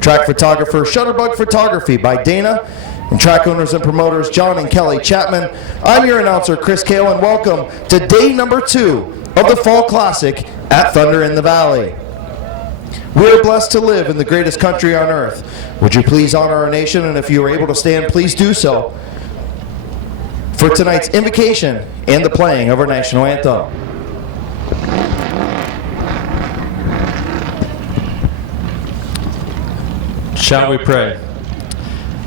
Track photographer Shutterbug Photography by Dana, and track owners and promoters John and Kelly Chapman. I'm your announcer Chris Kale, and welcome to day number 2 of the Fall Classic at Thunder in the Valley. We're blessed to live in the greatest country on earth. Would you please honor our nation, and if you are able to stand, please do so for tonight's invocation and the playing of our national anthem. Shall we pray?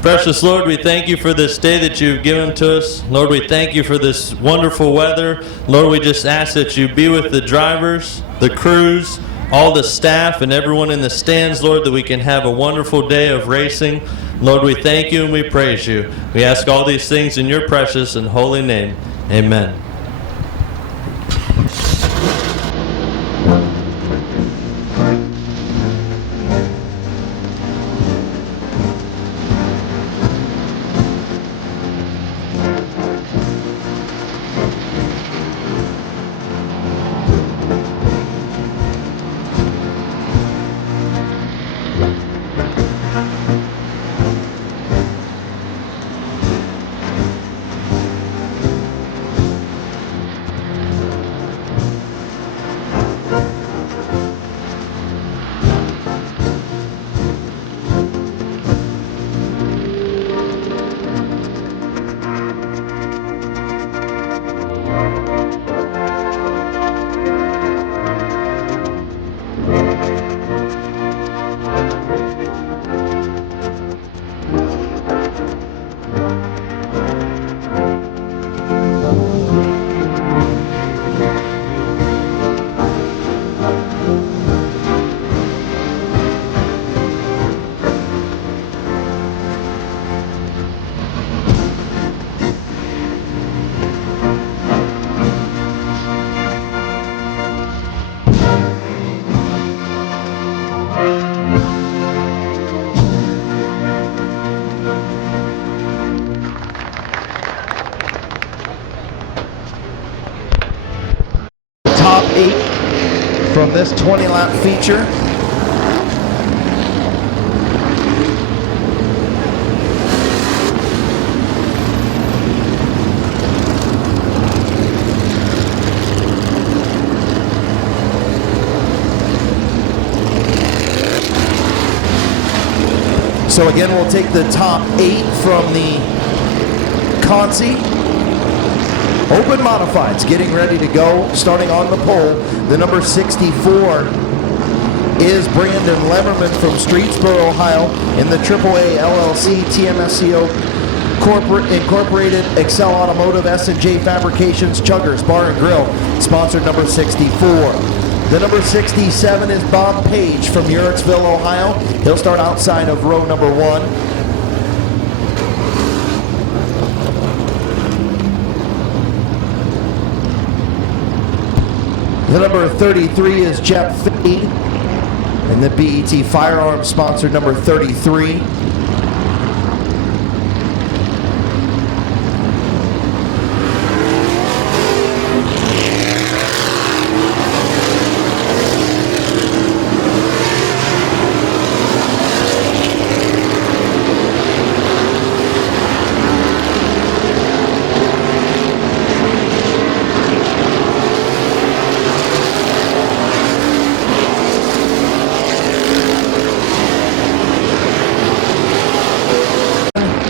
Precious Lord, we thank you for this day that you've given to us. Lord, we thank you for this wonderful weather. Lord, we just ask that you be with the drivers, the crews, all the staff, and everyone in the stands, Lord, that we can have a wonderful day of racing. Lord, we thank you and we praise you. We ask all these things in your precious and holy name. Amen. Top 8 from this 20-lap feature. So again, we'll take the top 8 from the Consi. Open modifieds getting ready to go. Starting on the pole, the number 64 is Brandon Leverman from Streetsboro, Ohio, in the AAA LLC TMSCO Incorporated Excel Automotive S&J Fabrications Chuggers Bar and Grill, sponsored number 64. The number 67 is Bob Page from Uritzville, Ohio. He'll start outside of row number 1. The number 33 is Jeff Fade, and the BET Firearms sponsored number 33.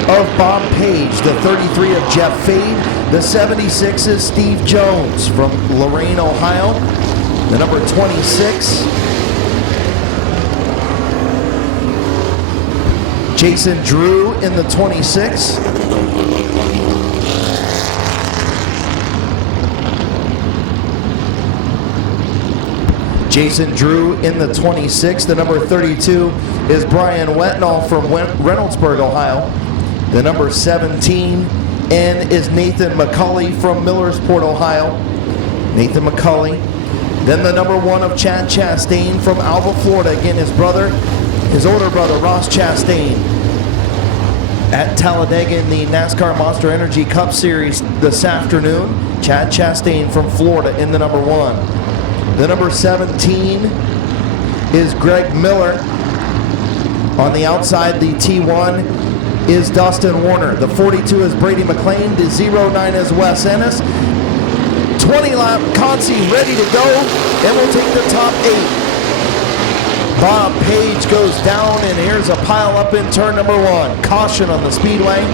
Of Bob Page, the 33 of Jeff Fade, the 76 is Steve Jones from Lorain, Ohio, the number 26, Jason Drew in the 26, Jason Drew in the 26, the number 32 is Brian Wetnall from Reynoldsburg, Ohio. The number 17 N is Nathan McCulley from Millersport, Ohio. Nathan McCulley. Then the number 1 of Chad Chastain from Alva, Florida. Again, his older brother, Ross Chastain, at Talladega in the NASCAR Monster Energy Cup Series this afternoon. Chad Chastain from Florida in the number 1. The number 17 is Greg Miller On the outside, the T1 is Dustin Warner. The 42 is Brady McLean. The 09 is Wes Ennis. 20 lap Consi ready to go, and we'll take the top 8. Bob Page goes down, and here's a pile up in turn number 1. Caution on the speedway.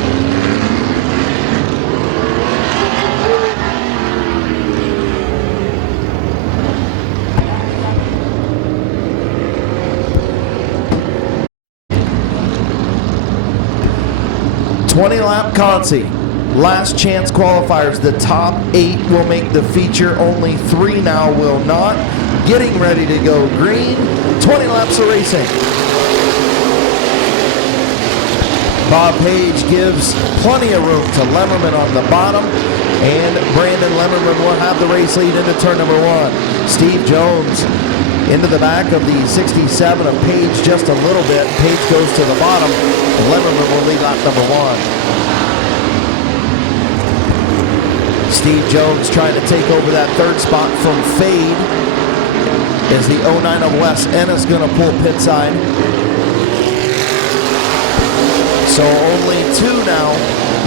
Lap Consi. Last chance qualifiers. The top 8 will make the feature. Only 3 now will not. Getting ready to go green. 20 laps of racing. Bob Page gives plenty of room to Lemmerman on the bottom, and Brandon Lemmerman will have the race lead into turn number 1. Steve Jones into the back of the 67 of Page just a little bit. Page goes to the bottom, and Lemmerman will lead lap number 1. Steve Jones trying to take over that 3rd spot from Fade. Is the 09 of Wes Ennis going to pull pit side? So only 2 now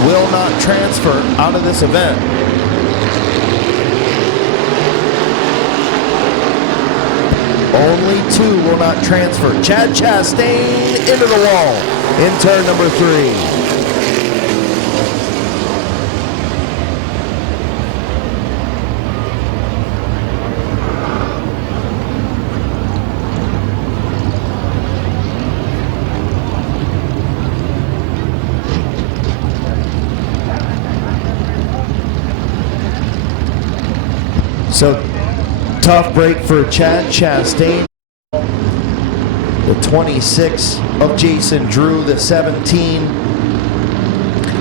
will not transfer out of this event. Only 2 will not transfer. Chad Chastain into the wall in turn number 3. So, tough break for Chad Chastain. The 26 of Jason Drew, the 17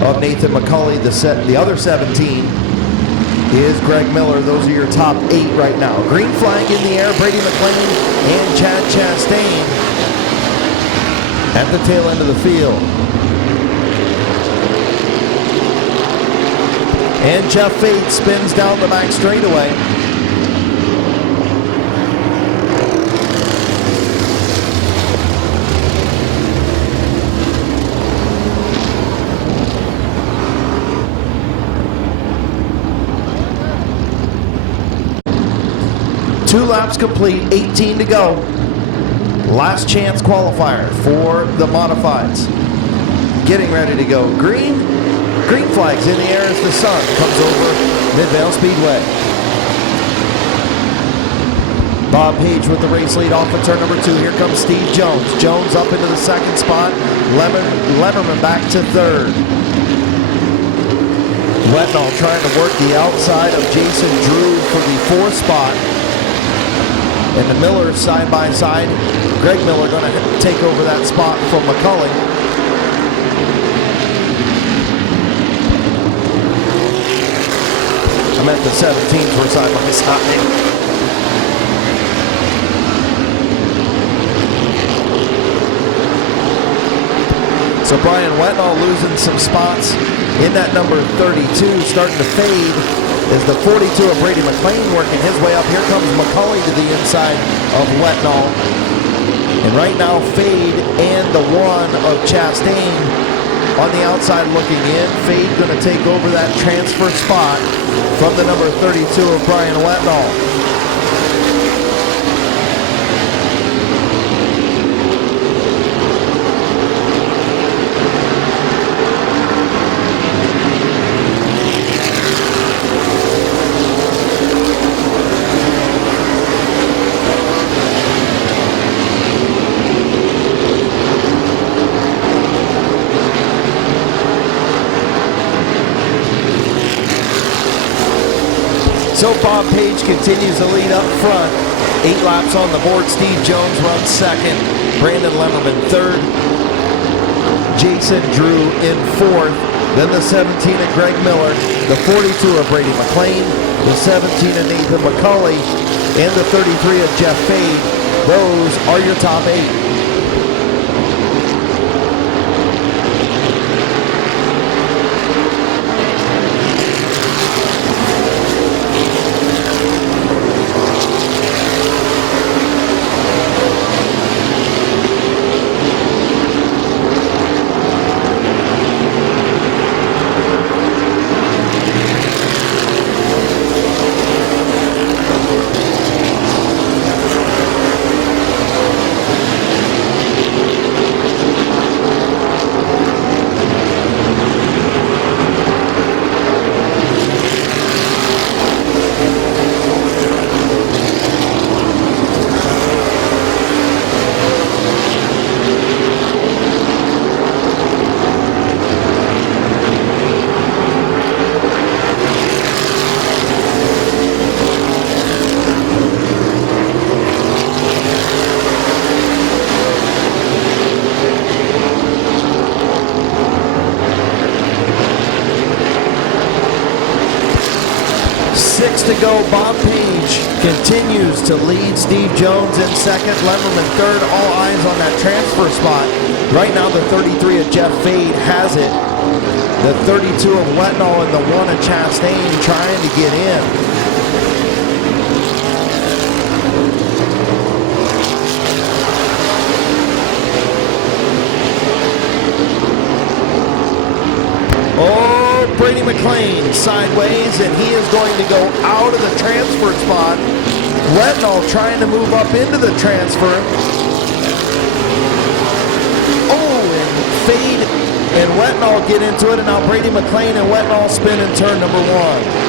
of Nathan McCulley, the other 17 is Greg Miller. Those are your top 8 right now. Green flag in the air, Brady McLean and Chad Chastain at the tail end of the field. And Jeff Fate spins down the back straightaway. Two laps complete, 18 to go. Last chance qualifier for the modifieds. Getting ready to go green. Green flags in the air as the sun comes over Midvale Speedway. Bob Page with the race lead off of turn number 2. Here comes Steve Jones. Jones up into the 2nd spot. Lemmerman back to 3rd. Wetnall trying to work the outside of Jason Drew for the 4th spot. And the Millers side by side. Greg Miller going to take over that spot from McCulley. I meant the 17s were side by side. So Brian Wetnall losing some spots in that number 32, starting to fade. Is the 42 of Brady McLean working his way up. Here comes McCulley to the inside of Wetnall. And right now, Fade and the 1 of Chastain on the outside looking in. Fade going to take over that transfer spot from the number 32 of Brian Wetnall. So Bob Page continues to lead up front. 8 laps on the board. Steve Jones runs 2nd. Brandon Lemmerman 3rd. Jason Drew in 4th. Then the 17 of Greg Miller. The 42 of Brady McLean. The 17 of Nathan McCulley. And the 33 of Jeff Fade. Those are your top 8. to go. Bob Page continues to lead. Steve Jones in second. Lemmerman third. All eyes on that transfer spot. Right now the 33 of Jeff Fade has it. The 32 of Wetnall and the 1 of Chastain trying to get in. Oh, Brady McLean sideways, and he is going to go out of the transfer spot. Wetnall trying to move up into the transfer. Oh, and Fade and Wetnall get into it, and now Brady McLean and Wetnall spin in turn number 1.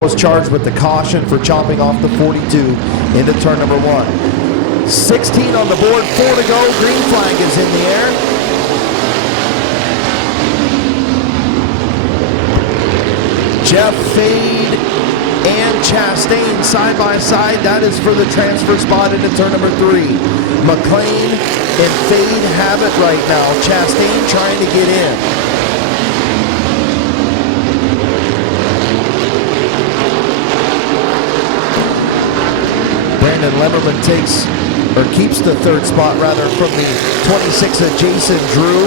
Was charged with the caution for chopping off the 42 into turn number 1. 16 on the board, 4 to go. Green flag is in the air. Jeff Fade and Chastain side by side. That is for the transfer spot into turn number 3. McLean and Fade have it right now. Chastain trying to get in. Brandon Lemmerman keeps the third spot rather from the 26 of Jason Drew.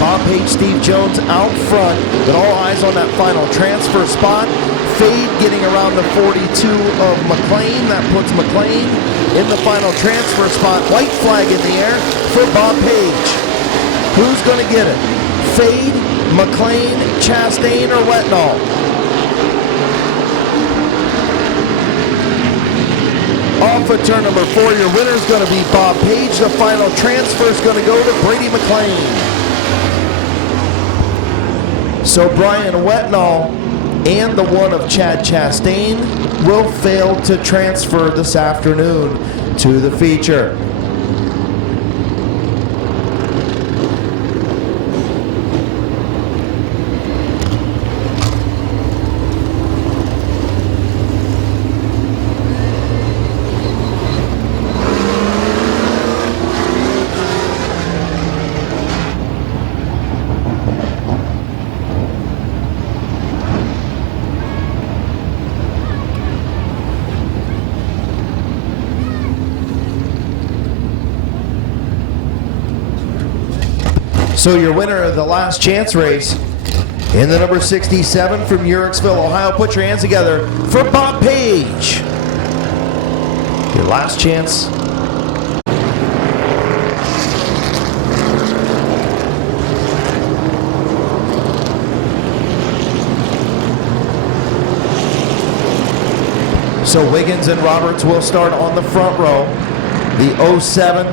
Bob Page, Steve Jones out front, but all eyes on that final transfer spot. Fade getting around the 42 of McLean. That puts McLean in the final transfer spot. White flag in the air for Bob Page. Who's going to get it? Fade, McLean, Chastain, or Wetnall? Off of turn number 4, your winner is going to be Bob Page. The final transfer is going to go to Brady McLean. So Brian Wetnall and the 1 of Chad Chastain will fail to transfer this afternoon to the feature. So your winner of the last chance race in the number 67 from Uricksville, Ohio. Put your hands together for Bob Page. Your last chance. So Wiggins and Roberts will start on the front row. The 07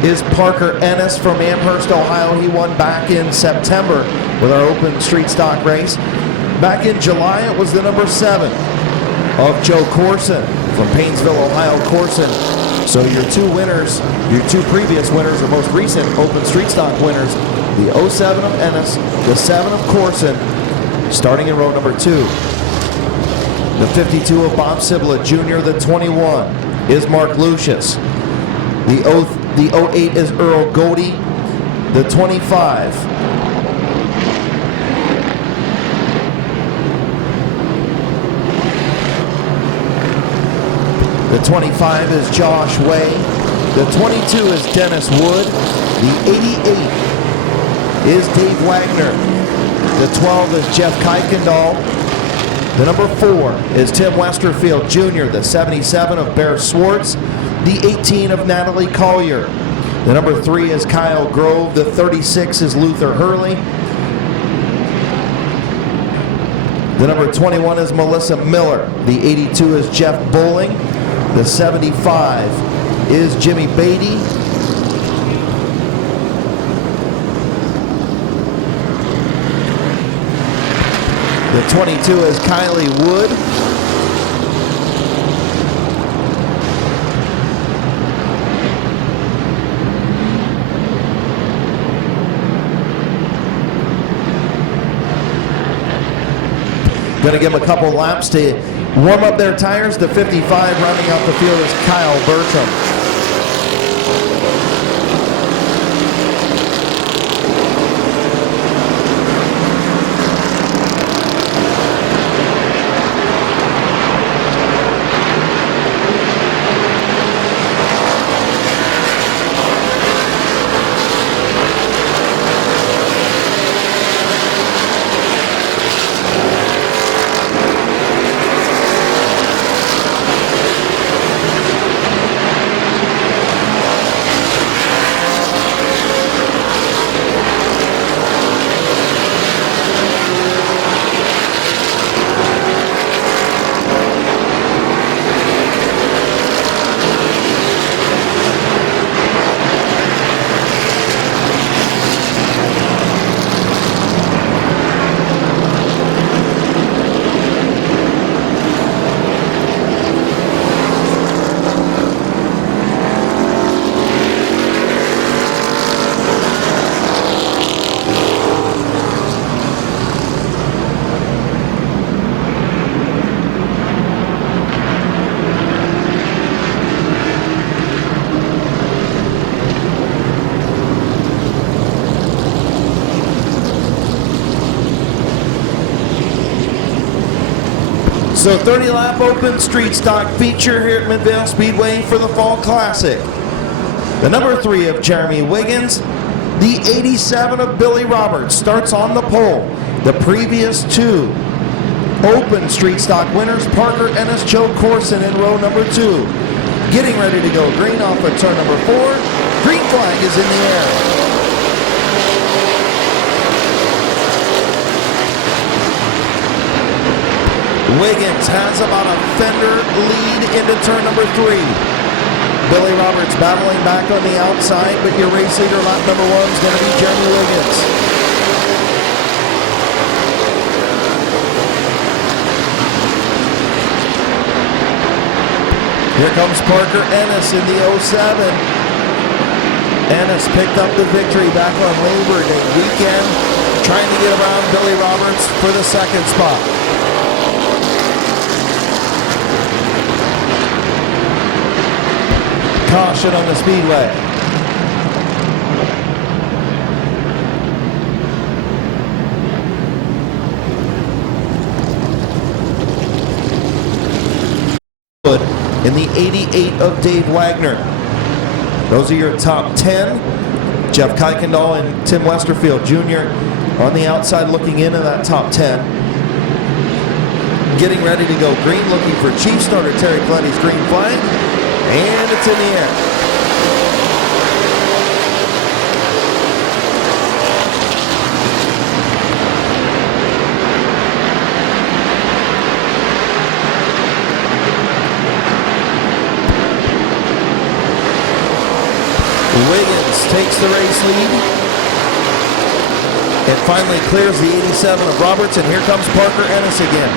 is Parker Ennis from Amherst, Ohio. He won back in September with our open street stock race. Back in July, it was the number 7 of Joe Corson from Painesville, Ohio. Corson. So your 2 winners, your 2 previous winners, or most recent open street stock winners, the 07 of Ennis, the 7 of Corson, starting in row number 2. The 52 of Bob Sibla Jr., the 21 is Mark Lucius. The 08 is Earl Godey. The 25 is Josh Way. The 22 is Dennis Wood. The 88 is Dave Wagner. The 12 is Jeff Kuykendall. The number 4 is Tim Westerfield Jr. The 77 of Bear Swartz. The 18 of Natalie Collier. The number 3 is Kyle Grove. The 36 is Luther Hurley. The number 21 is Melissa Miller. The 82 is Jeff Bowling. The 75 is Jimmy Beatty. The 22 is Kylie Wood. Going to give them a couple laps to warm up their tires. The 55 rounding out the field is Kyle Bertram. So 30-lap open street stock feature here at Midvale Speedway for the Fall Classic. The number 3 of Jeremy Wiggins, the 87 of Billy Roberts starts on the pole. The previous 2 open street stock winners, Parker Ennis, Joe Corson in row number 2. Getting ready to go green off of turn number 4. Green flag is in the air. Wiggins has about a fender lead into turn number 3. Billy Roberts battling back on the outside, but your race leader lap number 1 is going to be Jeremy Wiggins. Here comes Parker Ennis in the 07. Ennis picked up the victory back on Labor Day weekend, trying to get around Billy Roberts for the 2nd spot. Caution on the speedway. In the 88 of Dave Wagner. Those are your top 10. Jeff Kuykendall and Tim Westerfield Jr. on the outside looking into that top 10. Getting ready to go green, looking for Chief Starter Terry Coletti's green flag. And it's in the air. Wiggins takes the race lead. It finally clears the 87 of Roberts, and here comes Parker Ennis again.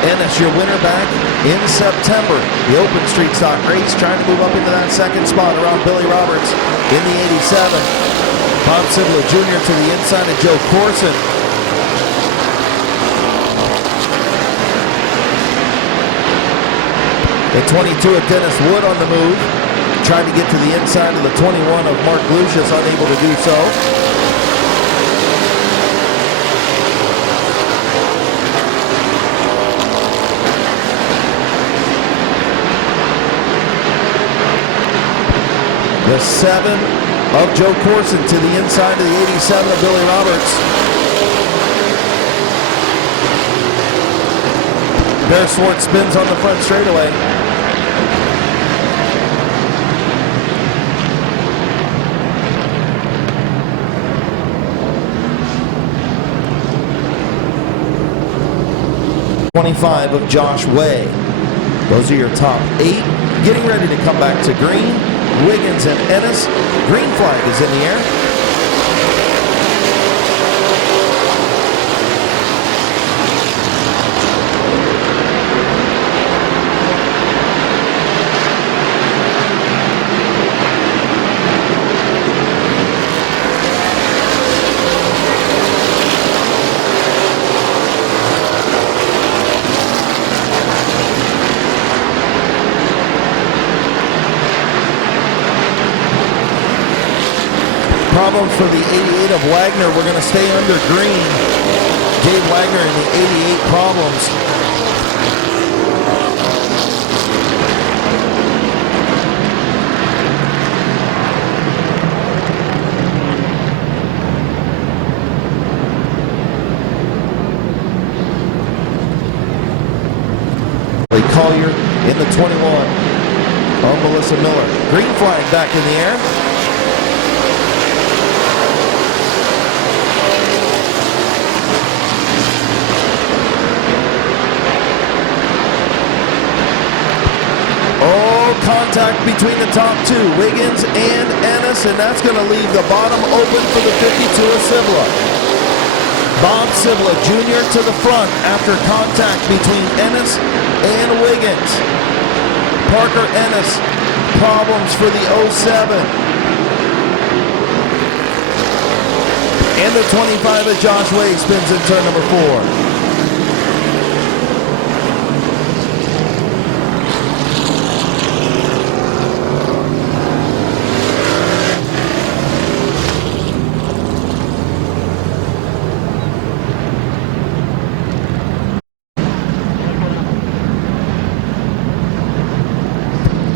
Ennis, your winner back in September. The open street stock race, trying to move up into that 2nd spot around Billy Roberts in the 87. Bob Sibler Jr. to the inside of Joe Corson. The 22 of Dennis Wood on the move. Trying to get to the inside of the 21 of Mark Lucius, unable to do so. The 7 of Joe Corson to the inside of the 87 of Billy Roberts. Bear Swartz spins on the front straightaway. '25 of Josh Way. Those are your top 8. Getting ready to come back to green. Wiggins and Ennis. Green flag is in the air. Problems for the 88 of Wagner. We're going to stay under green. Dave Wagner in the 88 problems. Collier in the 21 on Melissa Miller. Green flag back in the air. Oh, contact between the top two, Wiggins and Ennis, and that's going to leave the bottom open for the 52 of Cibla. Bob Cibla Jr. to the front after contact between Ennis and Wiggins. Parker Ennis, problems for the 07. And the 25 of Josh Way spins in turn number 4.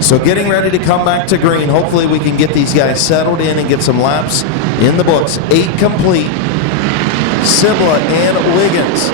So getting ready to come back to green. Hopefully we can get these guys settled in and get some laps in the books. 8 complete. Cibla and Wiggins.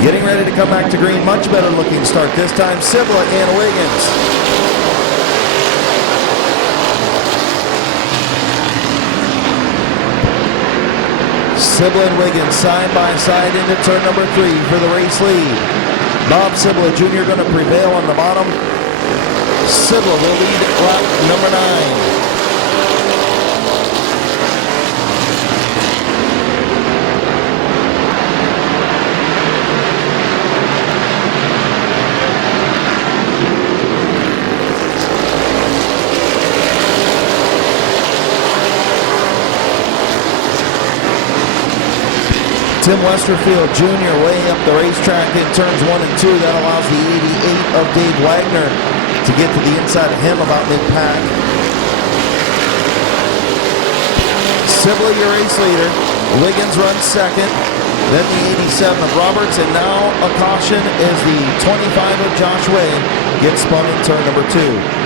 Getting ready to come back to green. Much better looking start this time. Cibla and Wiggins. Cibla and Wiggins side by side into turn number 3 for the race lead. Bob Cibla Jr. going to prevail on the bottom. Cibla will lead lap number 9. Tim Westerfield Jr. way up the racetrack in turns 1 and 2. That allows the 88 of Dave Wagner to get to the inside of him about mid-pack. Cibla, your race leader. Wiggins runs second. Then the 87 of Roberts. And now a caution as the 25 of Josh Way gets spun in turn number 2.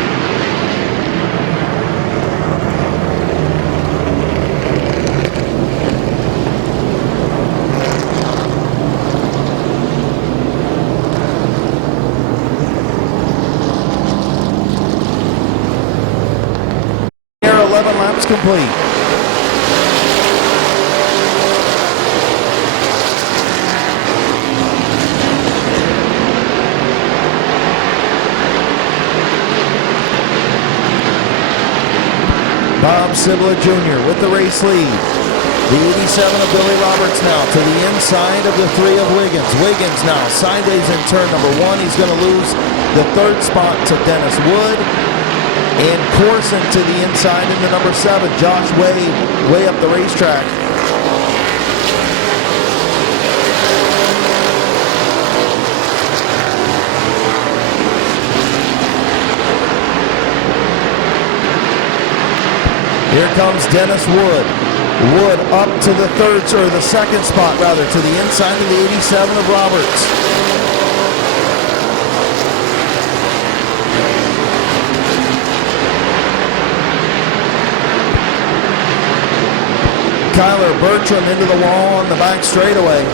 Complete. Bob Cibla Jr. with the race lead. The 87 of Billy Roberts now to the inside of the 3 of Wiggins. Wiggins now sideways in turn number 1. He's going to lose the 3rd spot to Dennis Wood. And Corson to the inside in the number 7. Josh way up the racetrack. Here comes Dennis Wood. Wood up to the 2nd spot rather, to the inside of the 87 of Roberts. Kyler Bertram into the wall on the back straightaway.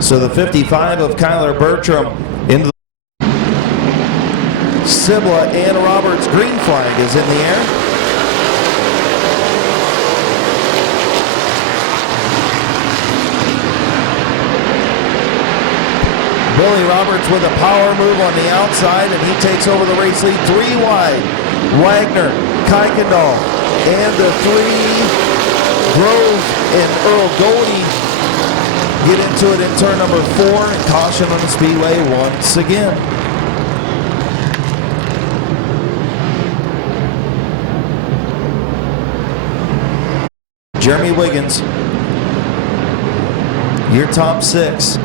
So the 55 of Kyler Bertram into the Cibla and Roberts. Green flag is in the air. Billy Roberts with a power move on the outside, and he takes over the race lead 3 wide. Wagner Kuykendall and the 3 Grove and Earl Goldie get into it in turn number 4. Caution on the speedway once again. Jeremy Wiggins, your top 6.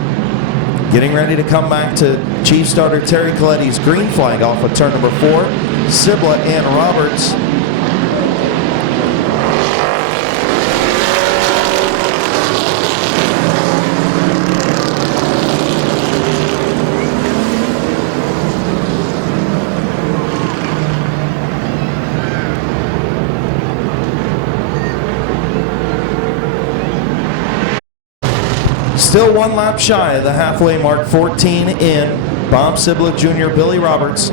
Getting ready to come back to Chief Starter Terry Coletti's green flag off of turn number 4. Sibla and Roberts. Still 1 lap shy of the halfway mark, 14 in. Bob Sibla Jr., Billy Roberts.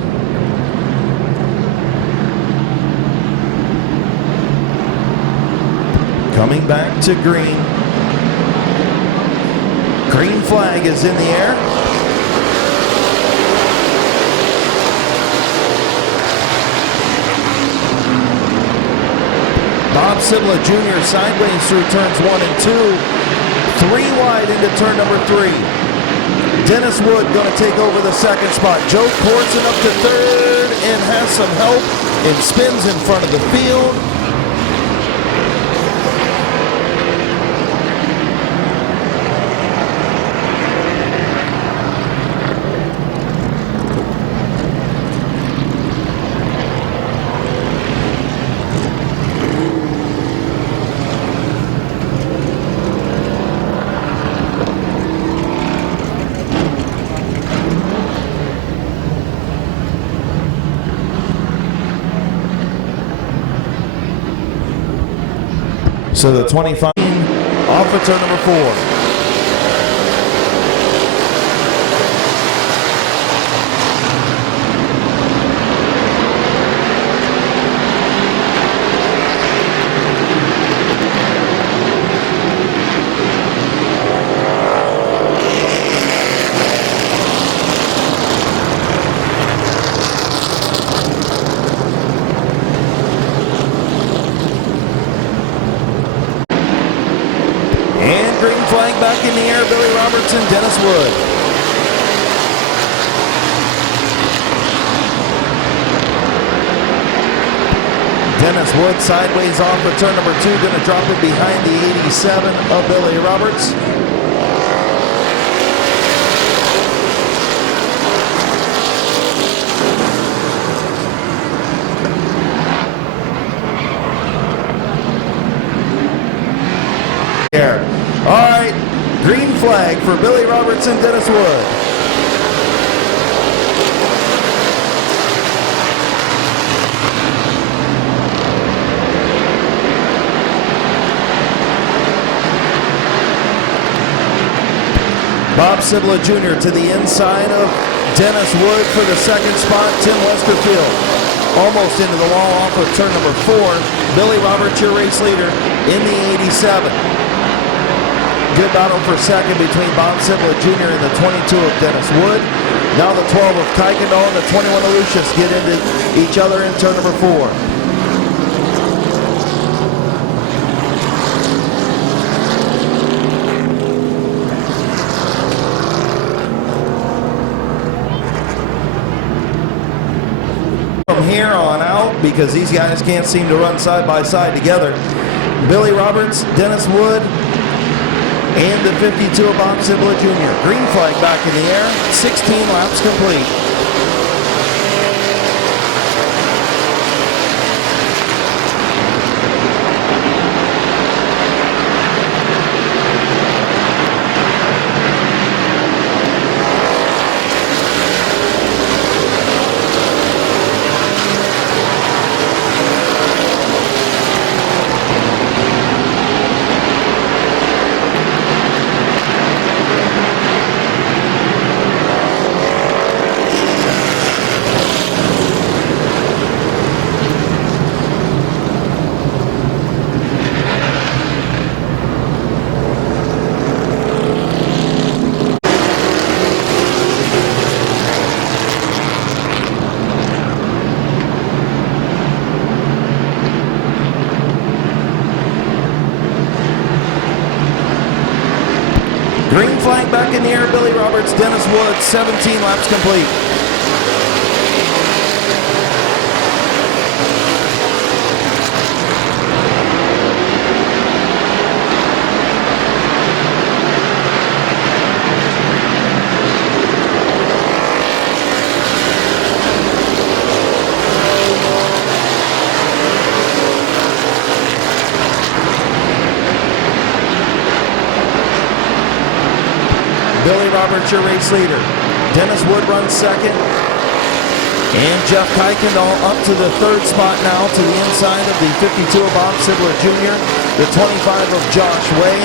Coming back to green. Green flag is in the air. Bob Sibla Jr. sideways through turns 1 and 2. 3 wide into turn number 3. Dennis Wood going to take over the second spot. Joe Corson up to 3rd and has some help and spins in front of the field. So the 25 off of turn number 4. Flag back in the air, Billy Roberts and Dennis Wood. Dennis Wood sideways off of turn number 2, going to drop it behind the 87 of Billy Roberts. All right, green flag for Billy Roberts and Dennis Wood. Bob Sibla Jr. to the inside of Dennis Wood for the second spot. Tim Westerfield almost into the wall off of turn number 4. Billy Roberts, your race leader, in the 87. Good battle for second between Bob Sibla Jr. and the 22 of Dennis Wood. Now the 12 of Kuykendall and the 21 of Lucius get into each other in turn number 4. From here on out, because these guys can't seem to run side by side together, Billy Roberts, Dennis Wood, and the 52 of Bob Sibla Jr. Green flag back in the air, 16 laps complete. Green flag back in the air, Billy Roberts, Dennis Wood, 17 laps complete. Billy Roberts, your race leader. Dennis Wood runs second. And Jeff Kuykendall up to the third spot now, to the inside of the 52 of Bob Sibler Jr., the 25 of Josh Way.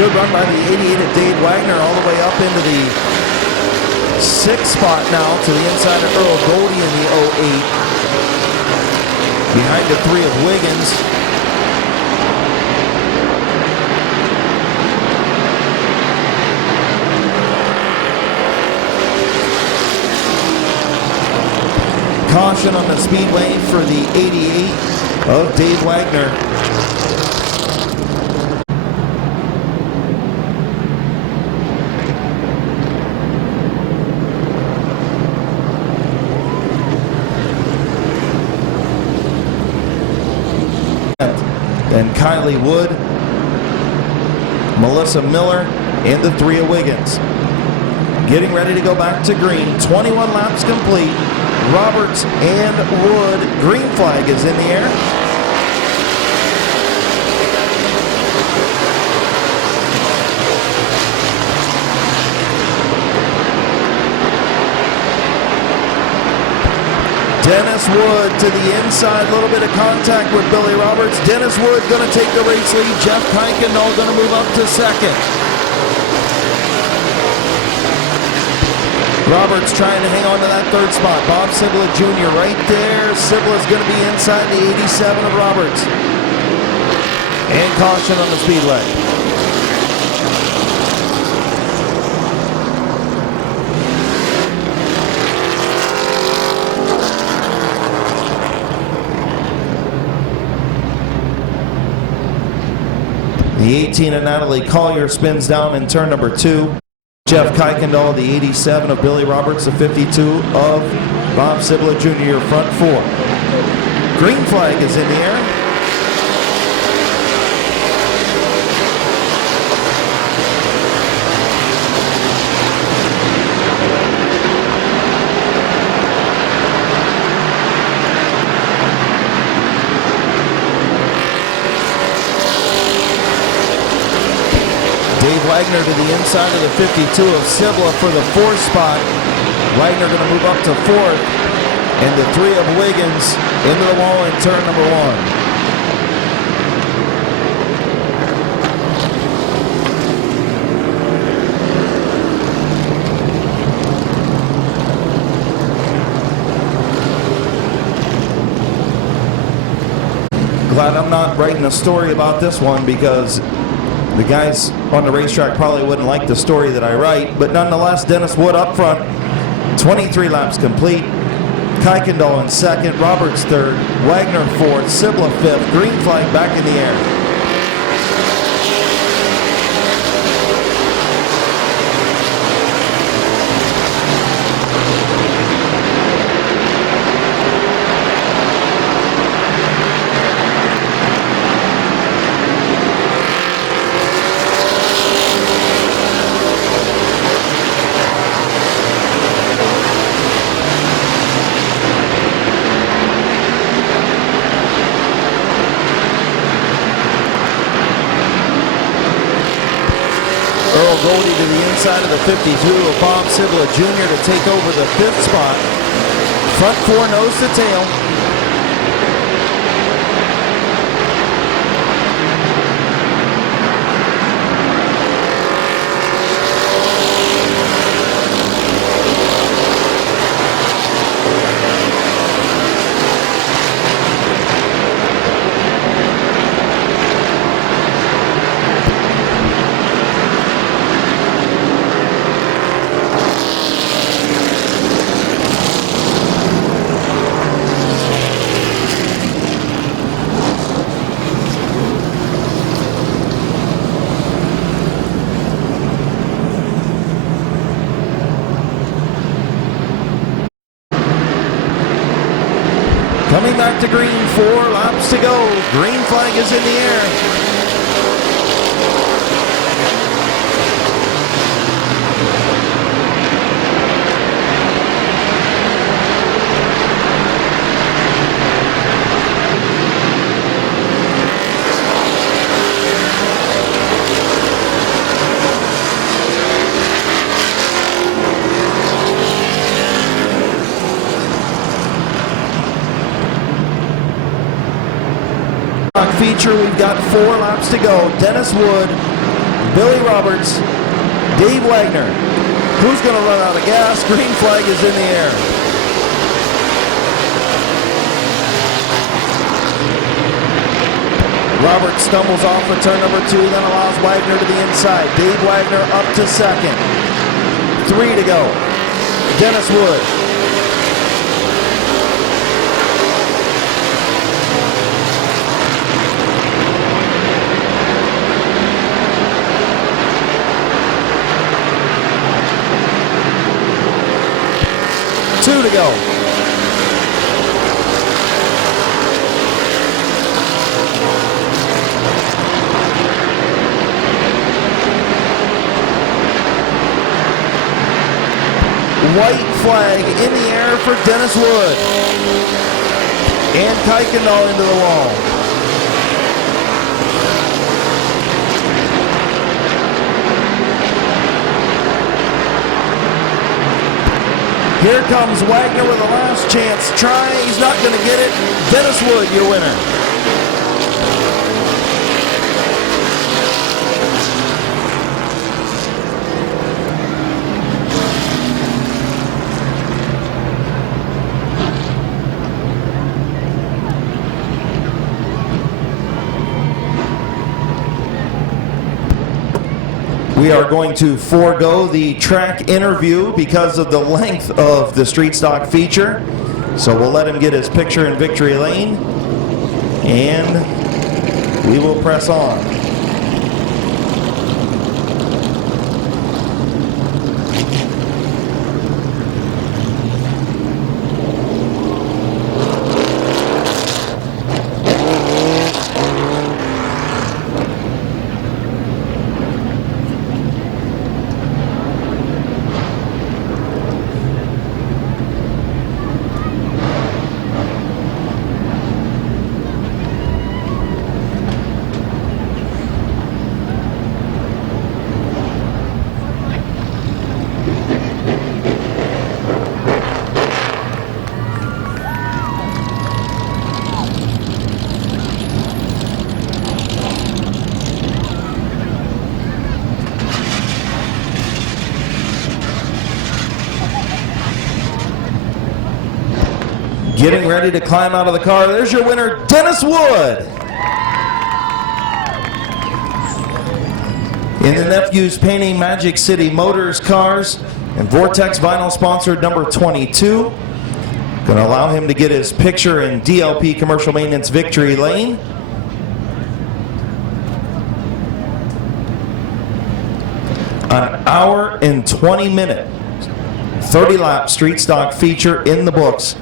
Good run by the 88 of Dave Wagner, all the way up into the 6th spot now, to the inside of Earl Goldie in the 08. Behind the 3 of Wiggins. Caution on the speedway for the 88 of Dave Wagner. And Kylie Wood, Melissa Miller, and the 3 of Wiggins. Getting ready to go back to green. 21 laps complete. Roberts and Wood. Green flag is in the air. Dennis Wood to the inside, a little bit of contact with Billy Roberts. Dennis Wood going to take the race lead. Jeff Kuykendall going to move up to second. Roberts trying to hang on to that third spot. Bob Sibler Jr. right there. Sibler's going to be inside the 87 of Roberts. And caution on the speedway. The 18 of Natalie Collier spins down in turn number 2. Jeff Kuykendall, the 87 of Billy Roberts, the 52 of Bob Sibler Jr., your front 4. Green flag is in the air. Dave Wagner to the inside of the 52 of Sibler for the 4th spot. Wagner going to move up to 4th. And the 3 of Wiggins into the wall in turn number 1. Glad I'm not writing a story about this one, because the guys on the racetrack probably wouldn't like the story that I write, but nonetheless, Dennis Wood up front, 23 laps complete. Kuykendall in 2nd, Roberts 3rd, Wagner 4th, Sibler 5th, green flag back in the air. Earl Goldie to the inside of the 52 of Bob Sibler Jr. to take over the 5th spot. Front 4 nose to tail. Green flag is in the air. Feature, we've got 4 laps to go. Dennis Wood, Billy Roberts, Dave Wagner. Who's going to run out of gas? Green flag is in the air. Roberts stumbles off for turn number 2, then allows Wagner to the inside. Dave Wagner up to second. 3 to go. Dennis Wood. Two to go. White flag in the air for Dennis Wood. And Kuykendall into the wall. Here comes Wagner with a last chance try. He's not going to get it. Dennis Wood, your winner. We are going to forego the track interview because of the length of the street stock feature. So we'll let him get his picture in victory lane, and we will press on. Getting ready to climb out of the car. There's your winner, Dennis Wood. In the Nephews Painting Magic City Motors cars and Vortex Vinyl sponsored number 22. Going to allow him to get his picture in DLP Commercial Maintenance Victory Lane. An hour and 20 minute, 30 lap street stock feature in the books.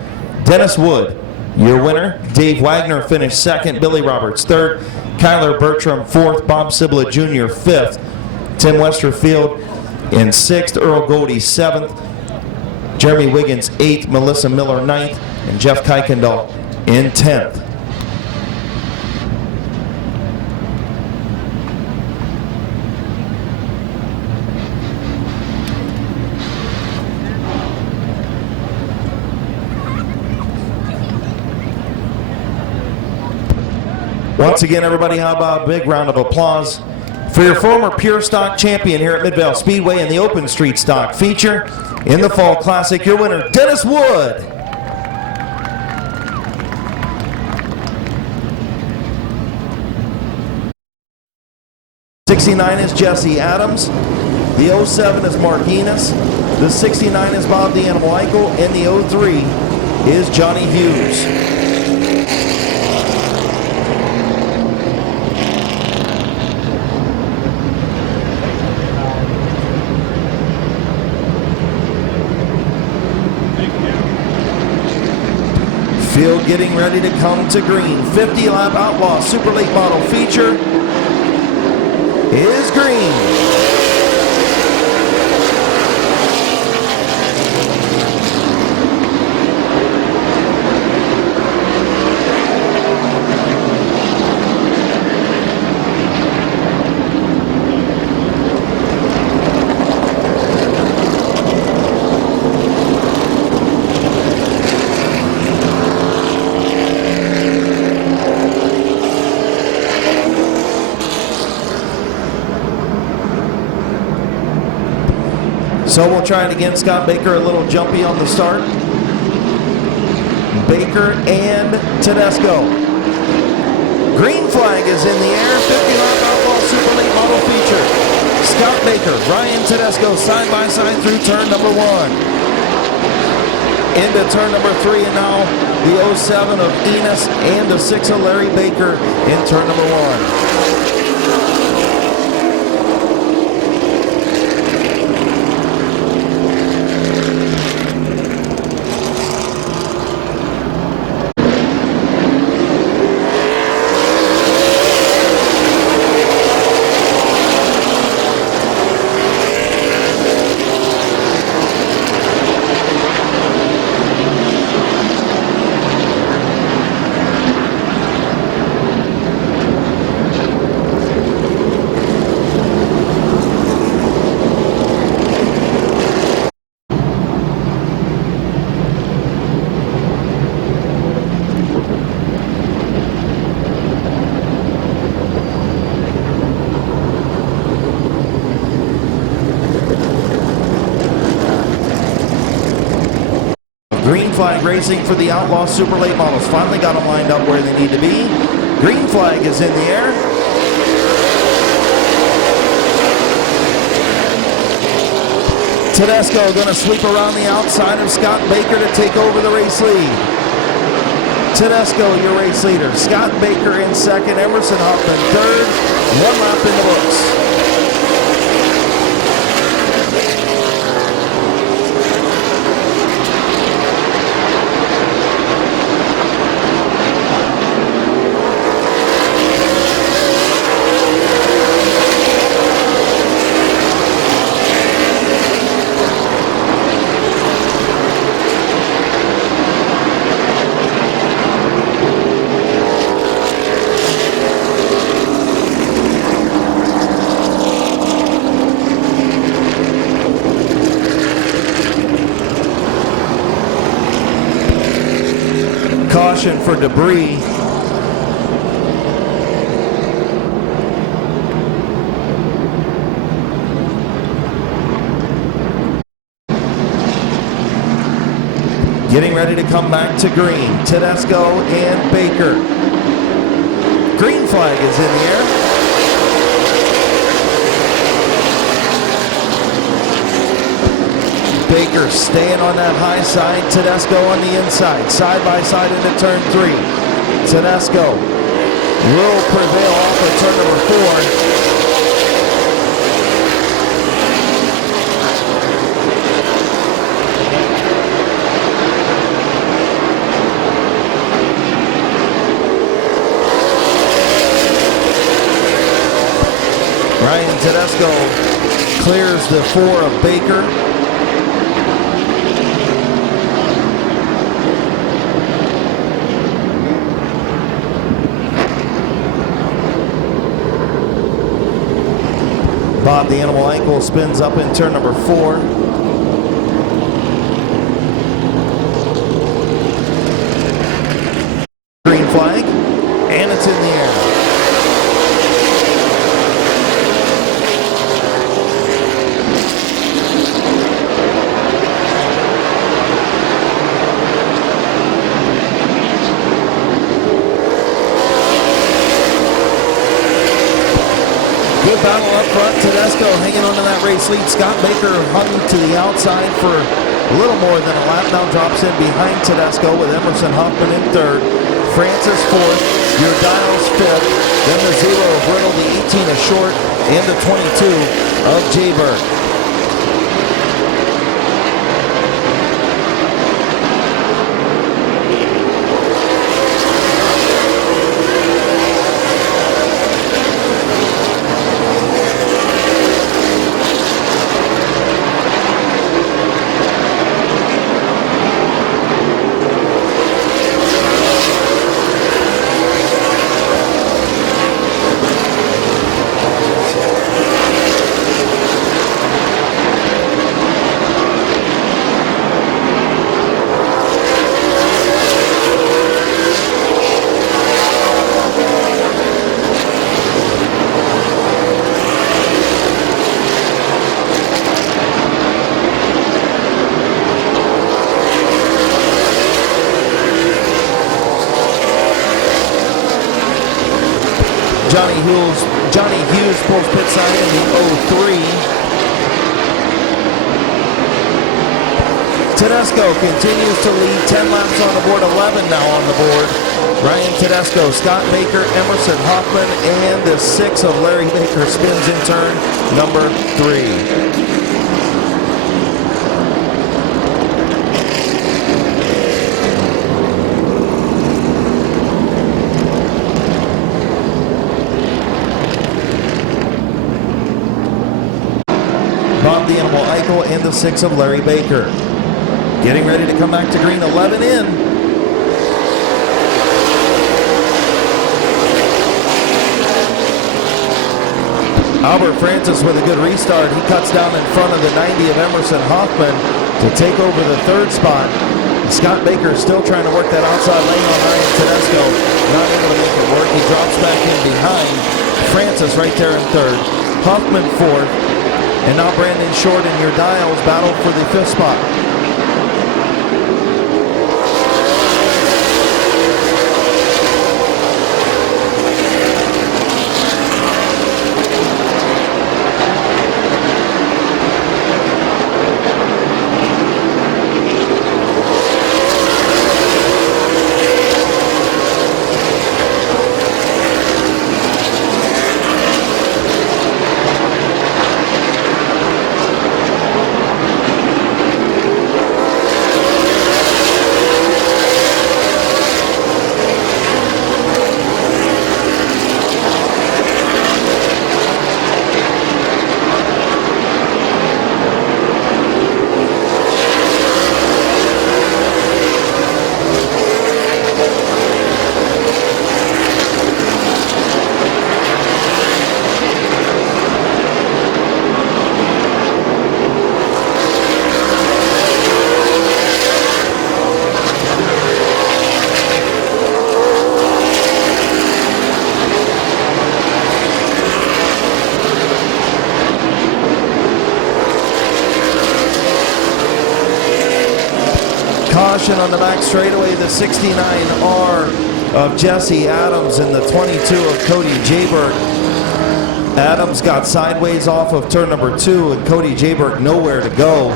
Dennis Wood, your winner. Dave Wagner finished second. Billy Roberts third. Kyler Bertram fourth. Bob Sibla Jr. fifth. Tim Westerfield in sixth. Earl Goldie seventh. Jeremy Wiggins eighth. Melissa Miller ninth. And Jeff Kuykendall in 10th. Once again, everybody, how about a big round of applause for your former Pure Stock champion here at Midvale Speedway in the Open Street Stock feature in the Fall Classic. Your winner, Dennis Wood. '69 is Jesse Adams. The 07 is Mark Enos. The 69 is Bob the Animal Eichel. And the 03 is Johnny Hughes. Field getting ready to come to green. 50 lap Outlaw Super Late Model feature is green. So we'll try it again. Scott Baker a little jumpy on the start. Baker and Tedesco. Green flag is in the air. 50 lap Outlaw Super Late Model feature. Scott Baker, Ryan Tedesco side by side through turn number 1. Into turn number 3, and now the 07 of Enos and the 6 of Larry Baker in turn number 1. Green flag racing for the Outlaw Super Late Models. Finally got them lined up where they need to be. Green flag is in the air. Tedesco going to sweep around the outside of Scott Baker to take over the race lead. Tedesco, your race leader. Scott Baker in second. Emerson Hoffman third. 1 lap in the books. Caution for debris. Getting ready to come back to green. Tedesco and Baker. Green flag is in the air. Baker staying on that high side. Tedesco on the inside. Side by side into turn 3. Tedesco will prevail off of turn number 4. Ryan Tedesco clears the 4 of Baker. Bob the Animal Ankle spins up in turn number 4. Green flag, and it's in the air. Good battle up front. Tedesco hanging on to that race lead. Scott Baker hung to the outside for a little more than a lap. Now drops in behind Tedesco with Emerson Hoffman in third. Francis fourth. Your Dials fifth. Then the 0 of Riddle, the 18 of Short, and the 22 of Jayberg. Johnny Hughes pulls pit side in the 03. Tedesco continues to lead, 10 laps on the board, 11 now on the board. Ryan Tedesco, Scott Baker, Emerson Hoffman, and the 6 of Larry Baker spins in turn number 3. Bob the Animal Eichel and the 6 of Larry Baker. Getting ready to come back to green, 11 in. Albert Francis with a good restart. He cuts down in front of the 90 of Emerson Hoffman to take over the 3rd spot. Scott Baker still trying to work that outside lane on Ryan Tedesco. Not able to make it work. He drops back in behind. Francis right there in 3rd. Hoffman 4th. And now Brandon Short in your dials battle for the 5th spot. Caution on the back straightaway, the 69R of Jesse Adams and the 22 of Cody Jayberg. Adams got sideways off of turn number 2 and Cody Jayberg nowhere to go.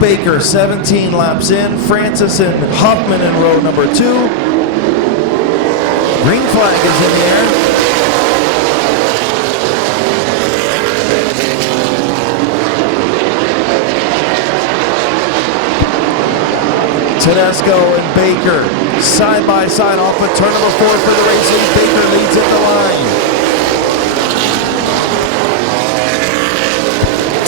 Baker 17 laps in, Francis and Hoffman in row number 2. Green flag is in the air. Tedesco and Baker side by side off of turn number 4 for the race lead. Baker leads at the line.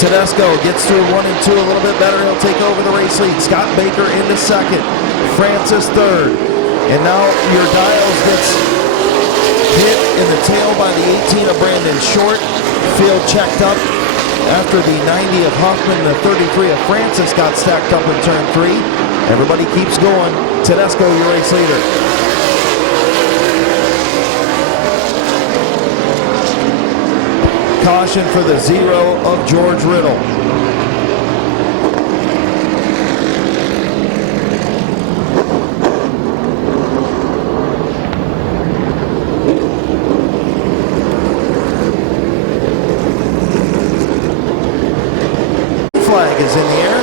Tedesco gets through 1 and 2 a little bit better. He'll take over the race lead. Scott Baker into 2nd. Francis 3rd. And now your dials gets hit in the tail by the 18 of Brandon Short. Field checked up after the 90 of Hoffman, the 33 of Francis got stacked up in turn 3. Everybody keeps going. Tedesco, your race leader. Caution for the 0 of George Riddle. Flag is in the air.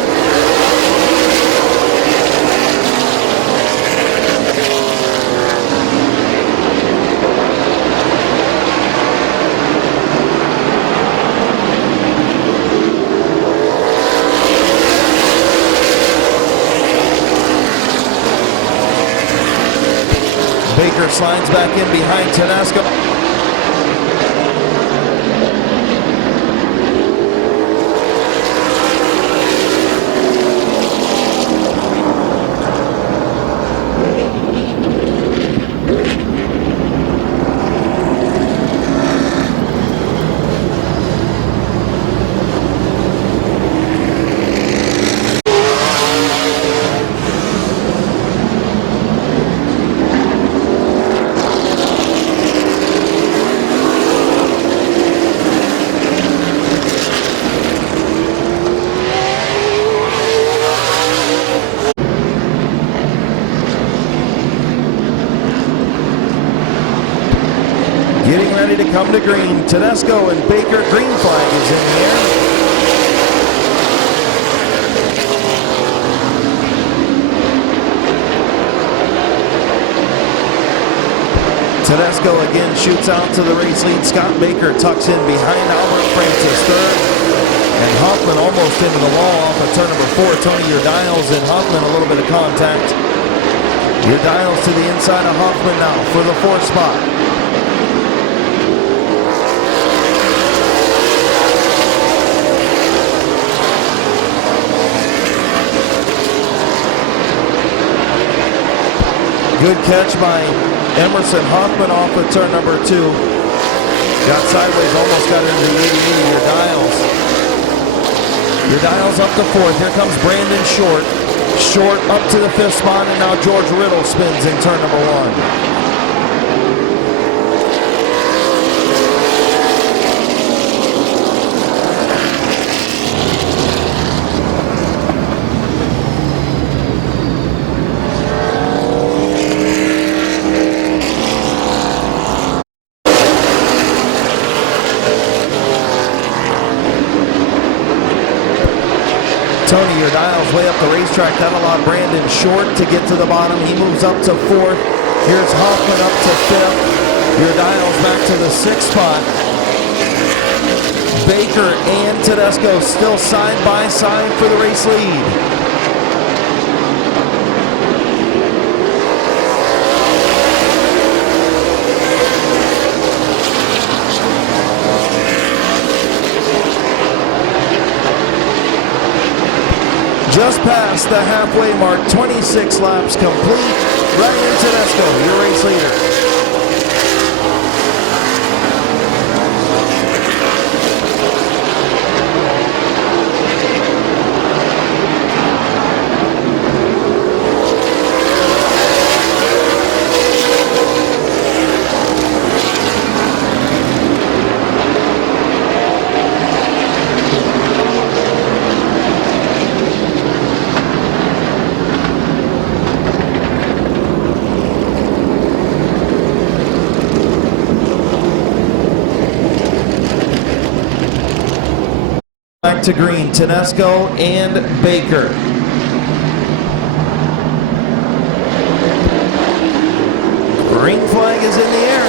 Baker slides back in behind Tedesco. ready to come to green. Tedesco and Baker, green flag is in the air. Tedesco again shoots out to the race lead. Scott Baker tucks in behind Albert Francis third. And Hoffman almost into the wall off of turn number 4. Tony, your dials and Hoffman a little bit of contact. Your dials to the inside of Hoffman now for the 4th spot. Good catch by Emerson Hoffman off of turn number 2. Got sideways, almost got into the 88. Your dials up to 4th. Here comes Brandon Short. Short up to the 5th spot, and now George Riddle spins in turn number 1. Tony, your dials way up the racetrack. That allowed Brandon Short to get to the bottom. He moves up to 4th. Here's Hoffman up to 5th. Your dials back to the 6th spot. Baker and Tedesco still side by side for the race lead. Just past the halfway mark, 26 laps complete. Ryan Tedesco, your race leader. Back to green, Tedesco and Baker. Green flag is in the air.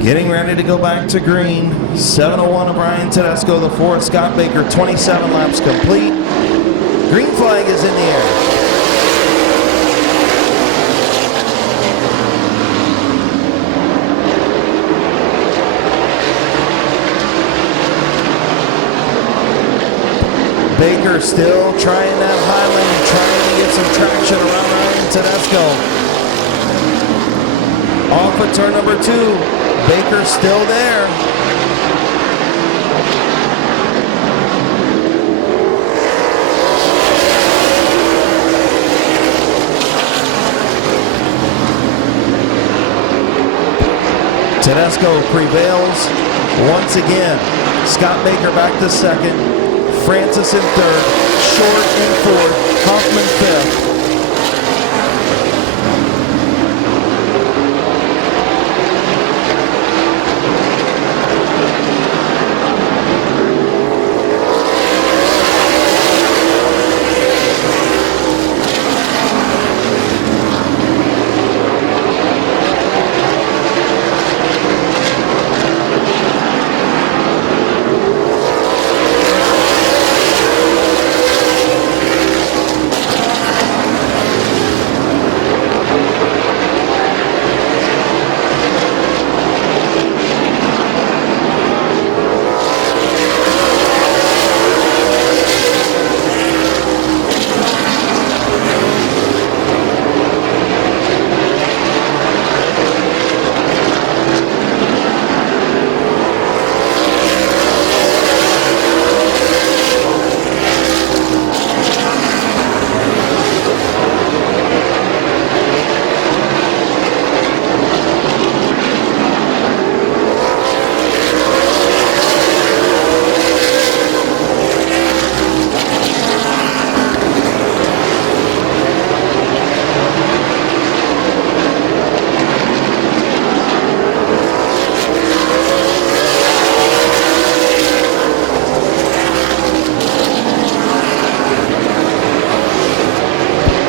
Getting ready to go back to green. 7:01 of Brian Tedesco, the 4th. Scott Baker, 27 laps complete. Green flag is in the air. Baker still trying that Highland, trying to get some traction around Ryan Tedesco. Off of turn number 2. Baker still there. Tedesco prevails once again. Scott Baker back to 2nd. Francis in 3rd. Short in 4th. Hoffman 5th.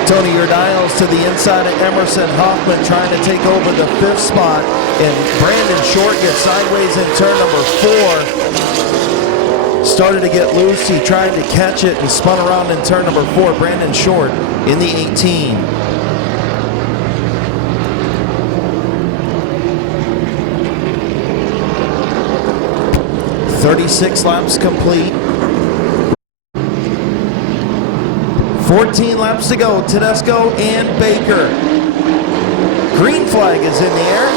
Tony Urdiles to the inside of Emerson Hoffman trying to take over the 5th spot. And Brandon Short gets sideways in turn number 4. Started to get loose. He tried to catch it and spun around in turn number 4. Brandon Short in the 18. 36 laps complete. 14 laps to go. Tedesco and Baker. Green flag is in the air.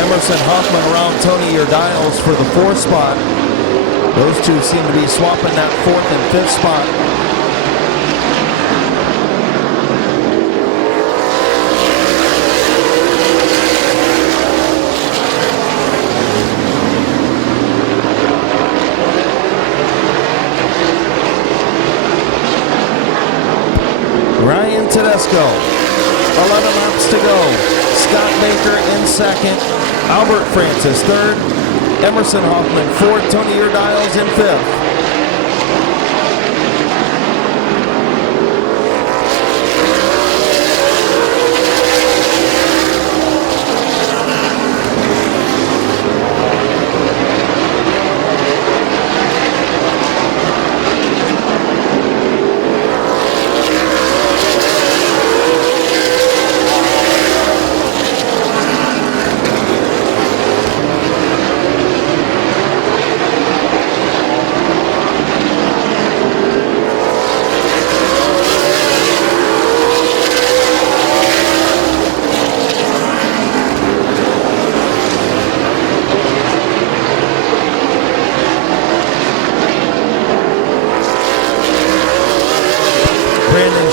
Emerson Hoffman around Tony Urdiles for the 4th spot. Those two seem to be swapping that 4th and 5th spot. Ryan Tedesco, 11 laps to go. Scott Baker in 2nd. Albert Francis 3rd. Emerson Hoffman 4th. Tony Urdiles in 5th.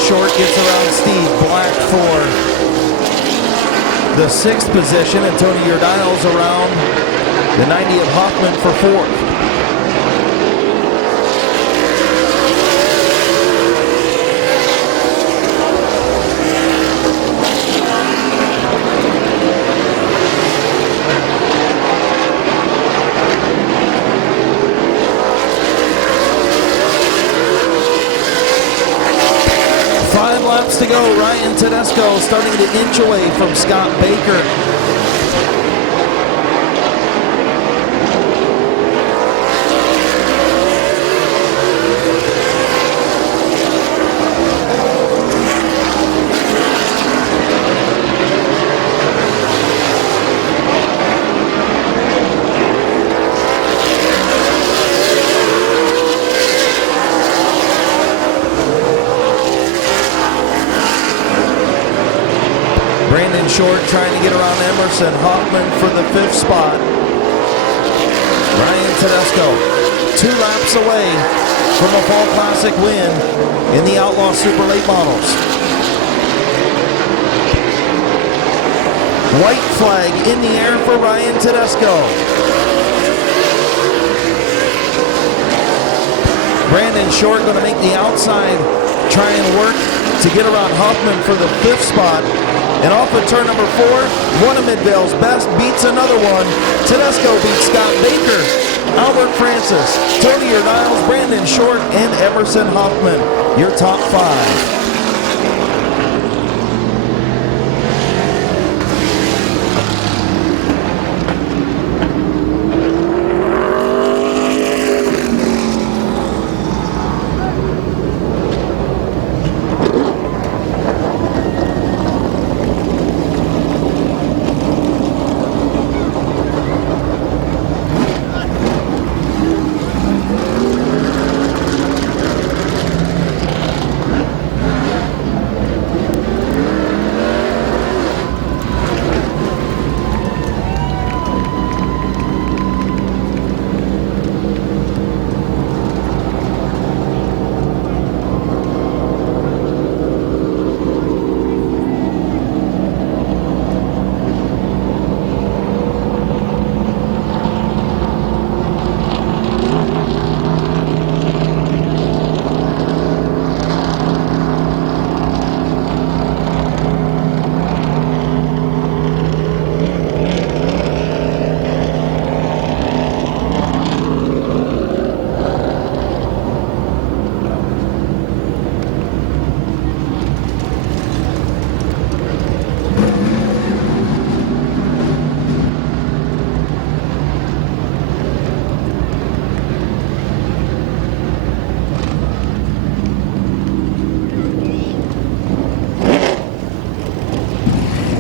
Short gets around Steve Black for the 6th position, and Tony Urdiles around the 90 of Hoffman for 4th. Laps to go. Ryan Tedesco starting to inch away from Scott Baker. Brandon Short trying to get around Emerson Hoffman for the 5th spot. Ryan Tedesco 2 laps away from a Fall Classic win in the Outlaw Super Late Models. White flag in the air for Ryan Tedesco. Brandon Short going to make the outside, try and work to get around Hoffman for the 5th spot. And off of turn number 4, one of Midvale's best beats another one. Tedesco beats Scott Baker, Albert Francis, Tony Urdiles, Brandon Short, and Emerson Hoffman. Your top 5.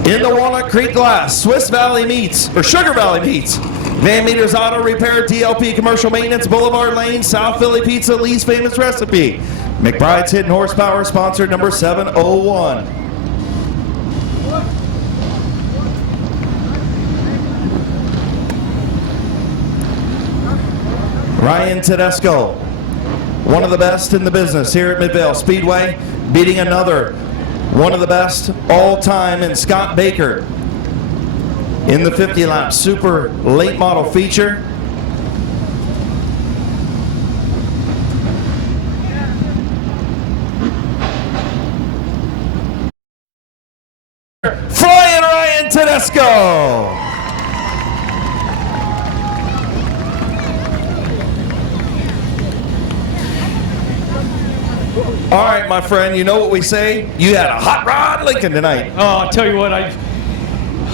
In the Walnut Creek Glass, Swiss Valley Meats, or Sugar Valley Meats, Van Meter's Auto Repair, DLP Commercial Maintenance, Boulevard Lane, South Philly Pizza, Lee's Famous Recipe. McBride's Hidden Horsepower, sponsor number 701. Ryan Tedesco, one of the best in the business here at Midvale Speedway, beating another one of the best all time in Scott Baker in the 50 lap super late model feature. Flying Ryan Tedesco. All right, my friend, you know what we say? You had a hot rod Lincoln tonight. Oh, I'll tell you what, I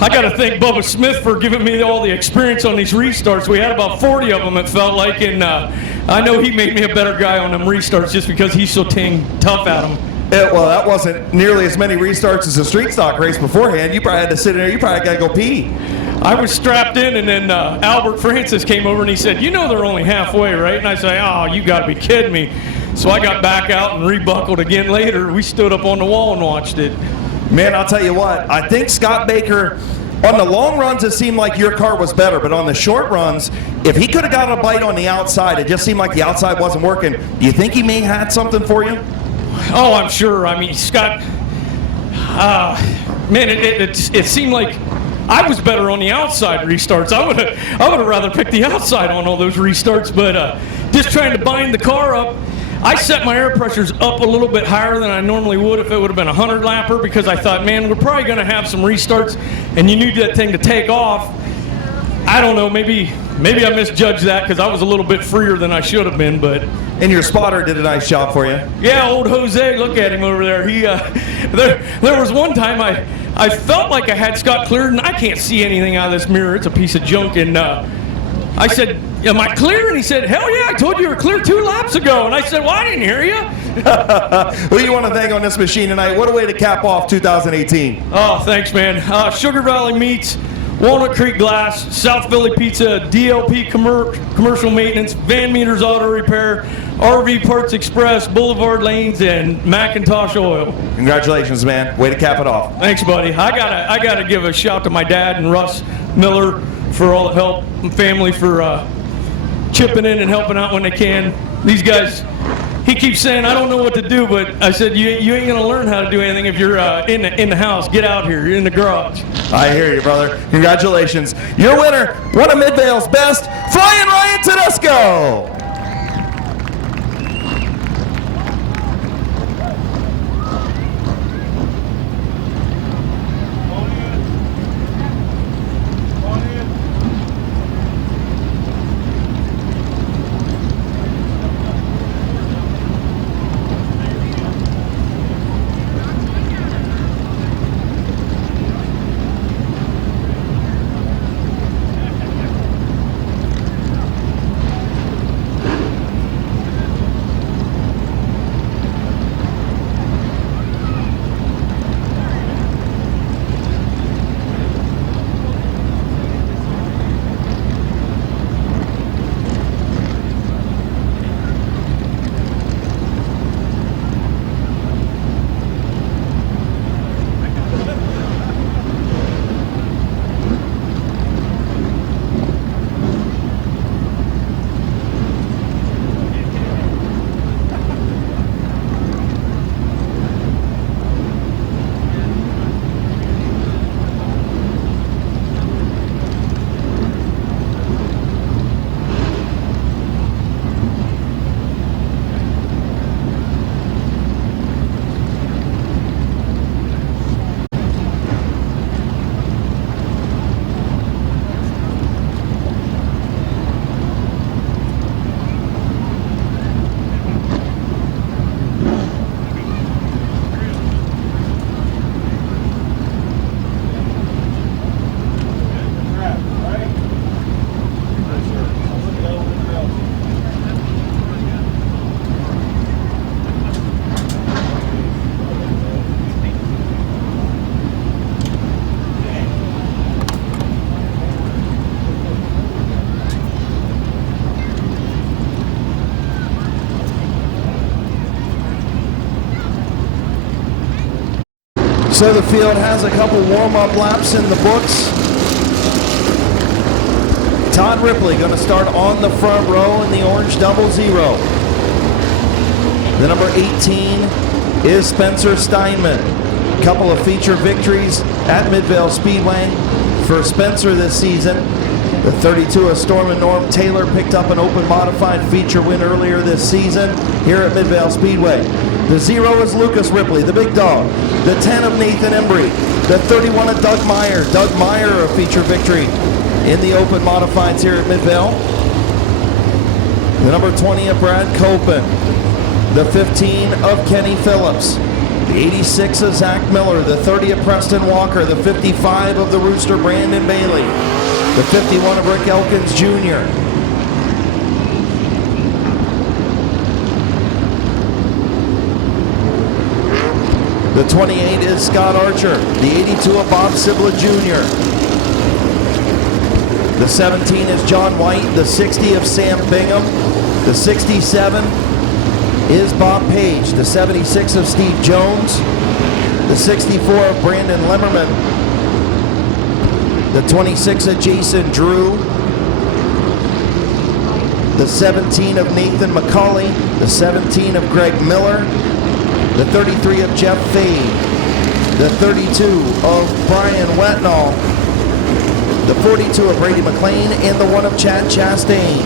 got to thank Bubba Smith for giving me all the experience on these restarts. We had about 40 of them, it felt like, and I know he made me a better guy on them restarts just because he's so tough at them. Well, that wasn't nearly as many restarts as a street stock race beforehand. You probably had to sit in there. You probably got to go pee. I was strapped in, and then Albert Francis came over and he said, "You know they're only halfway, right?" And I said, "Oh, you got to be kidding me." So I got back out and rebuckled again later. We stood up on the wall and watched it. Man, I'll tell you what. I think Scott Baker, on the long runs, it seemed like your car was better. But on the short runs, if he could have got a bite on the outside, it just seemed like the outside wasn't working. Do you think he may have had something for you? Oh, I'm sure. I mean, Scott, man, it seemed like I was better on the outside restarts. I would have rather picked the outside on all those restarts, but just trying to bind the car up. I set my air pressures up a little bit higher than I normally would if it would have been a 100 lapper, because I thought, man, we're probably going to have some restarts and you need that thing to take off. I don't know, maybe I misjudged that because I was a little bit freer than I should have been, but. And your spotter did a nice job for you. Yeah, old Jose, look at him over there. He, there was one time I felt like I had Scott cleared, and I can't see anything out of this mirror. It's a piece of junk, and I said, "Am I clear?" And he said, "Hell yeah, I told you were clear 2 laps ago." And I said, "Well, I didn't hear you." Who do you want to thank on this machine tonight? What a way to cap off 2018. Oh, thanks, man. Sugar Valley Meats, Walnut Creek Glass, South Philly Pizza, DLP Commercial Maintenance, Van Meter's Auto Repair, RV Parts Express, Boulevard Lanes, and Macintosh Oil. Congratulations, man. Way to cap it off. Thanks, buddy. I gotta give a shout to my dad and Russ Miller for all the help, and family for chipping in and helping out when they can. These guys, he keeps saying, "I don't know what to do," but I said, you ain't gonna learn how to do anything if you're in the house. Get out here. You're in the garage. I hear you, brother. Congratulations. Your winner, one of Midvale's best, Flying Ryan Tedesco. So the field has a couple warm-up laps in the books. Todd Ripley going to start on the front row in the orange 00. The number 18 is Spencer Steinman. Couple of feature victories at Midvale Speedway for Spencer this season. The 32 of Storm and Norm Taylor picked up an open modified feature win earlier this season here at Midvale Speedway. The 0 is Lucas Ripley, the big dog. The 10 of Nathan Embry. The 31 of Doug Meyer. Doug Meyer, a feature victory in the open modifieds here at Midvale. The number 20 of Brad Copen. The 15 of Kenny Phillips. The 86 of Zach Miller. The 30 of Preston Walker. The 55 of the Rooster Brandon Bailey. The 51 of Rick Elkins Jr. The 28 is Scott Archer. The 82 of Bob Sibla Jr. The 17 is John White. The 60 of Sam Bingham. The 67 is Bob Page. The 76 of Steve Jones. The 64 of Brandon Lemmerman. The 26 of Jason Drew. The 17 of Nathan McCauley. The 17 of Greg Miller. The 33 of Jeff Fade. The 32 of Brian Wetnall. The 42 of Brady McLean. And the 1 of Chad Chastain.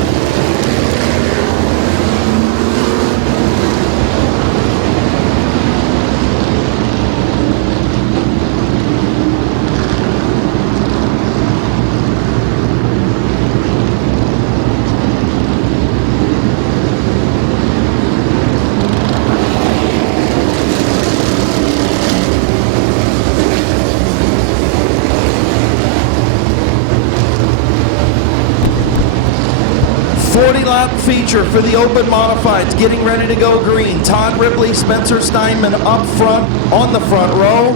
Lap feature for the open modifieds, getting ready to go green. Todd Ripley, Spencer Steinman up front on the front row.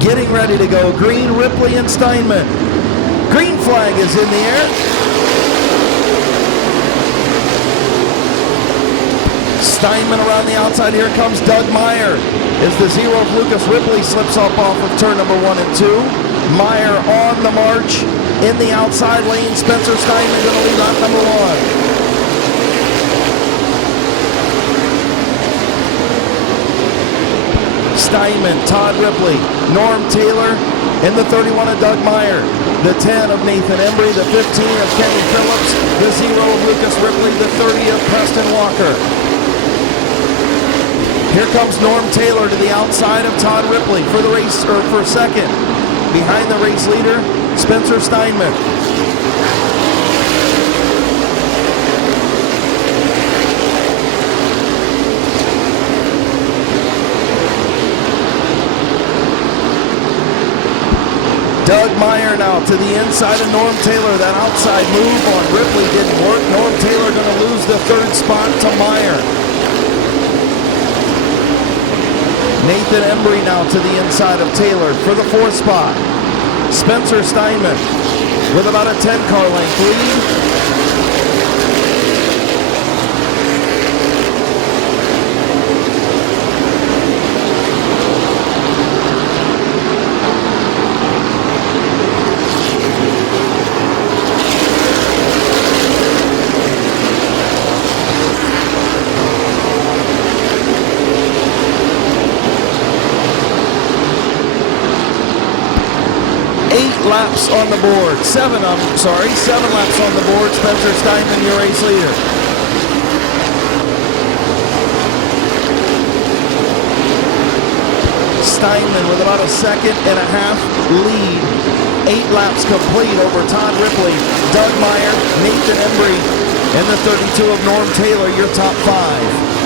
Getting ready to go green, Ripley and Steinman. Green flag is in the air. Steinman around the outside. Here comes Doug Meyer as the 0 of Lucas Ripley slips up off of turn number 1 and 2. Meyer on the march. In the outside lane, Spencer Steinman going to lead lap number 1. Steinman, Todd Ripley, Norm Taylor, and the 31 of Doug Meyer. The 10 of Nathan Embry, the 15 of Kenny Phillips, the 0 of Lucas Ripley, the 30 of Preston Walker. Here comes Norm Taylor to the outside of Todd Ripley for the race, or for second. Behind the race leader, Spencer Steinman. Doug Meyer now to the inside of Norm Taylor. That outside move on Ripley didn't work. Norm Taylor going to lose the 3rd spot to Meyer. Nathan Embry now to the inside of Taylor for the 4th spot. Spencer Steinman with about a 10-car length lead. Laps on the board. 7 laps on the board. Spencer Steinman, your race leader. Steinman with about a 1.5 seconds lead. 8 laps complete over Todd Ripley, Doug Meyer, Nathan Embry, and the 32 of Norm Taylor, your top 5.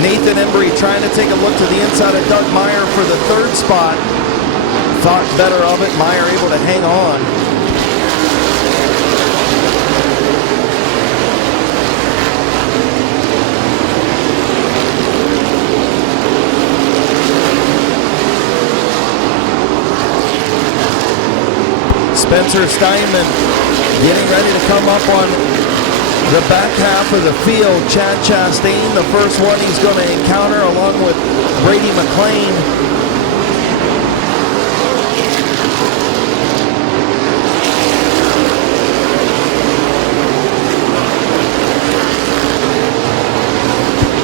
Nathan Embry trying to take a look to the inside of Doug Meyer for the 3rd spot. Thought better of it. Meyer able to hang on. Spencer Steinman getting ready to come up on the back half of the field. Chad Chastain, the first one he's going to encounter, along with Brady McLean.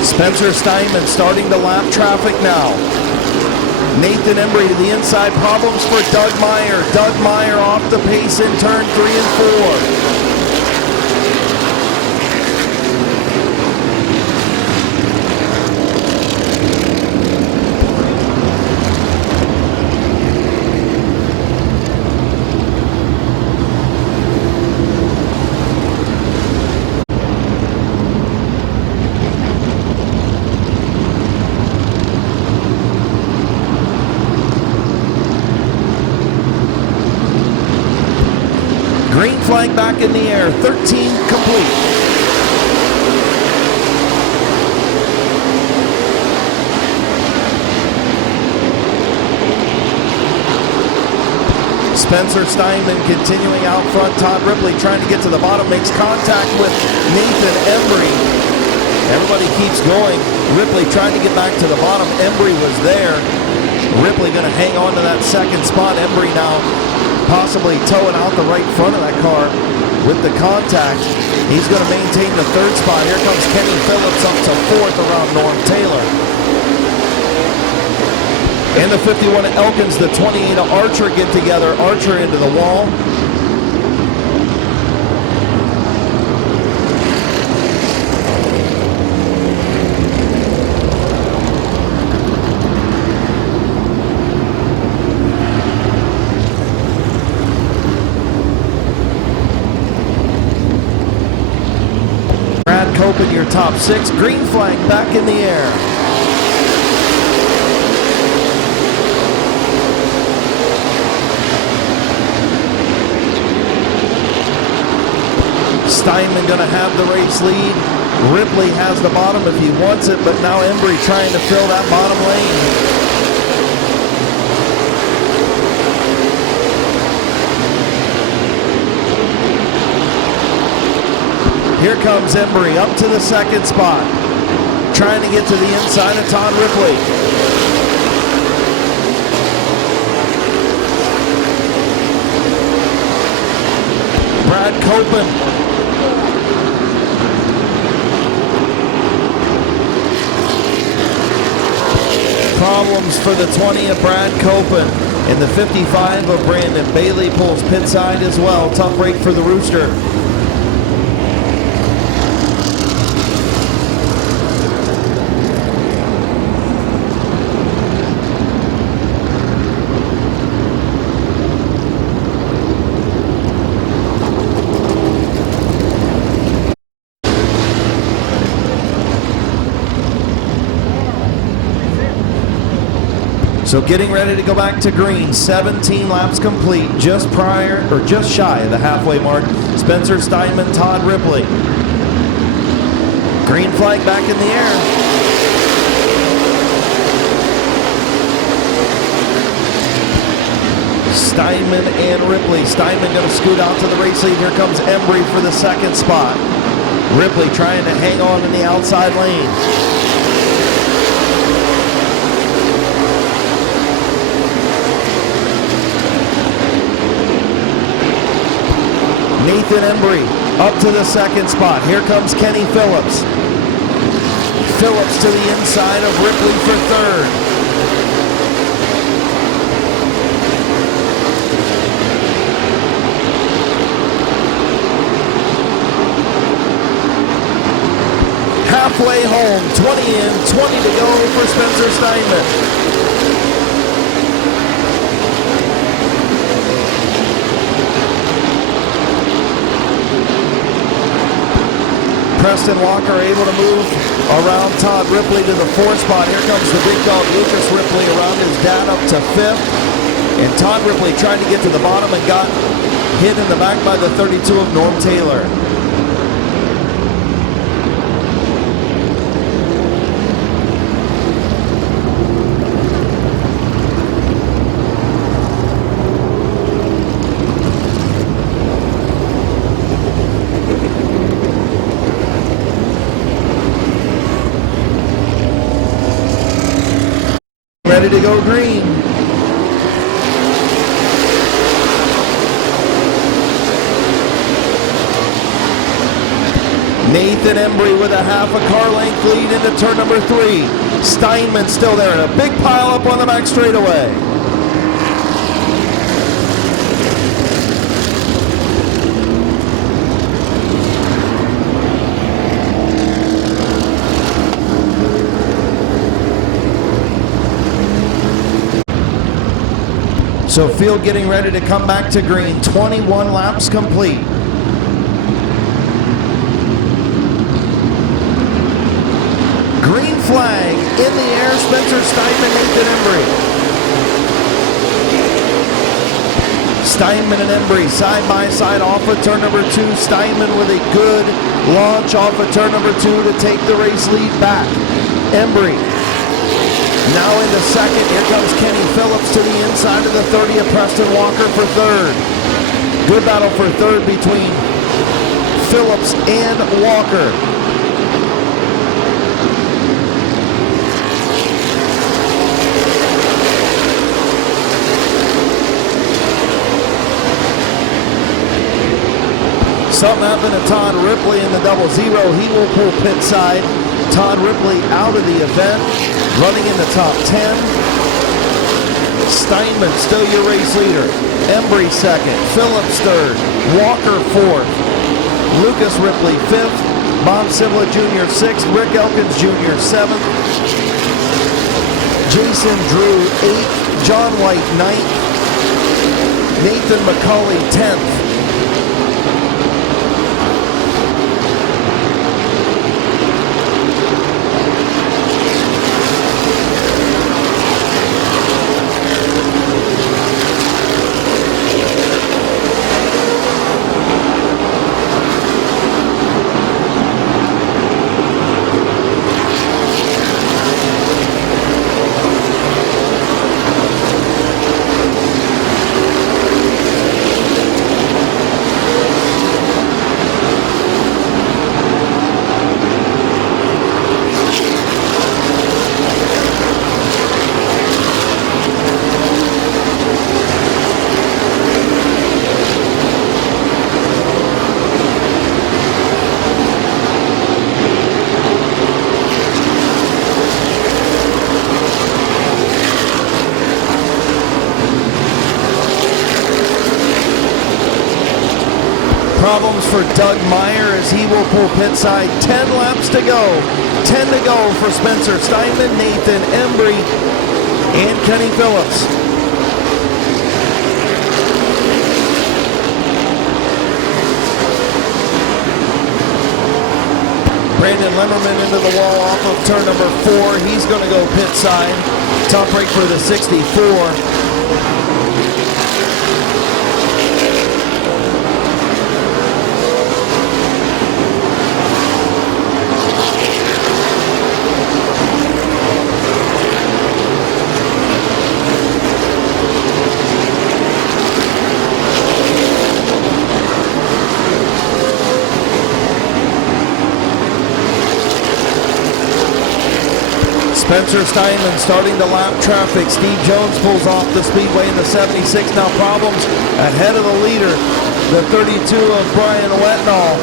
Spencer Steinman starting to lap traffic now. Nathan Embry to the inside. Problems for Doug Meyer. Doug Meyer off the pace in turn 3 and 4. Green flag back in the air, 13 complete. Spencer Steinman continuing out front. Todd Ripley trying to get to the bottom, makes contact with Nathan Embry. Everybody keeps going. Ripley trying to get back to the bottom. Embry was there. Ripley going to hang on to that second spot. Embry now possibly towing out the right front of that car with the contact. He's going to maintain the third spot. Here comes Kenny Phillips up to fourth around Norm Taylor. And the 51 at Elkins, the 28 at Archer get together. Archer into the wall. Open your top 6. Green flag back in the air. Steinman going to have the race lead. Ripley has the bottom if he wants it, but now Embry trying to fill that bottom lane. Here comes Embry up to the second spot, trying to get to the inside of Todd Ripley. Brad Copen. Problems for the 20 of Brad Copen. And the 55 of Brandon Bailey pulls pit side as well. Tough break for the Rooster. So getting ready to go back to green. 17 laps complete, just prior or just shy of the halfway mark. Spencer Steinman, Todd Ripley. Green flag back in the air. Steinman and Ripley. Steinman going to scoot out to the race lead. Here comes Embry for the second spot. Ripley trying to hang on in the outside lane. Nathan Embry up to the second spot. Here comes Kenny Phillips. Phillips to the inside of Ripley for third. Halfway home, 20 in, 20 to go for Spencer Steinman. Preston Walker able to move around Todd Ripley to the fourth spot. Here comes the big dog Lucas Ripley around his dad up to fifth. And Todd Ripley tried to get to the bottom and got hit in the back by the 32 of Norm Taylor. ready to go green. Nathan Embry with a half a car length lead into turn number 3. Steinman still there and a big pile up on the back straightaway. So field getting ready to come back to green. 21 laps complete. Green flag in the air. Spencer Steinman, Nathan Embry. Steinman and Embry side by side off of turn number 2. Steinman with a good launch off of turn number 2 to take the race lead back. Embry now into second. Here comes Kenny Phillips to the inside of the 30 of Preston Walker for third. Good battle for third between Phillips and Walker. Something happened to Todd Ripley in the 0-0. He will pull pit side. Todd Ripley out of the event, running in the top 10. Steinman still your race leader. Embry second. Phillips third. Walker fourth. Lucas Ripley fifth. Bob Sivla Jr. sixth. Rick Elkins Jr. seventh. Jason Drew eighth. John White ninth. Nathan McCauley 10th. Problems for Doug Meyer as he will pull pit side. 10 laps to go. 10 to go for Spencer Steinman, Nathan Embry, and Kenny Phillips. Brandon Lemmerman into the wall off of turn number 4. He's going to go pit side. Top brake for the 64. Spencer Steinman starting to lap traffic. Steve Jones pulls off the speedway in the 76. Now problems ahead of the leader, the 32 of Brian Wetnall.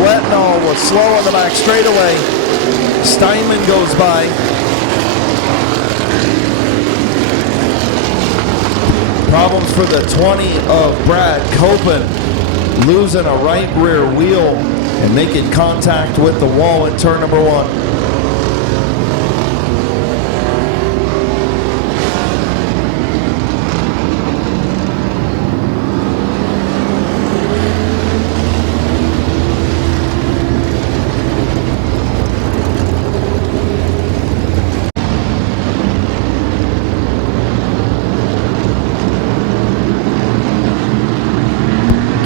Wetnall was slow on the back straightaway. Steinman goes by. Problems for the 20 of Brad Copen, losing a right rear wheel and making contact with the wall at turn number 1.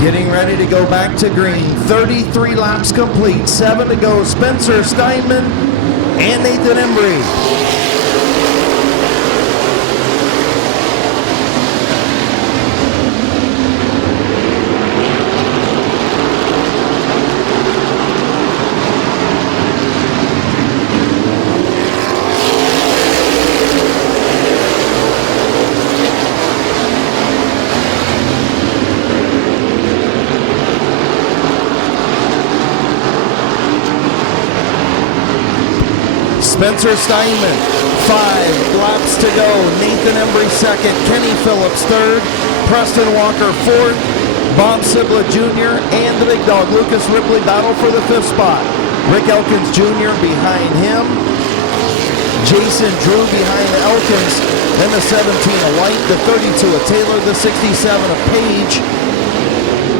Getting ready to go back to green. 33 laps complete. 7 to go. Spencer Steinman and Nathan Embry. Spencer Steinman, 5 laps to go. Nathan Embry second, Kenny Phillips third, Preston Walker fourth, Bob Sibla Jr. and the big dog Lucas Ripley battle for the 5th spot. Rick Elkins Jr. behind him. Jason Drew behind Elkins. Then the 17 of White, the 32 of Taylor, the 67 of Page,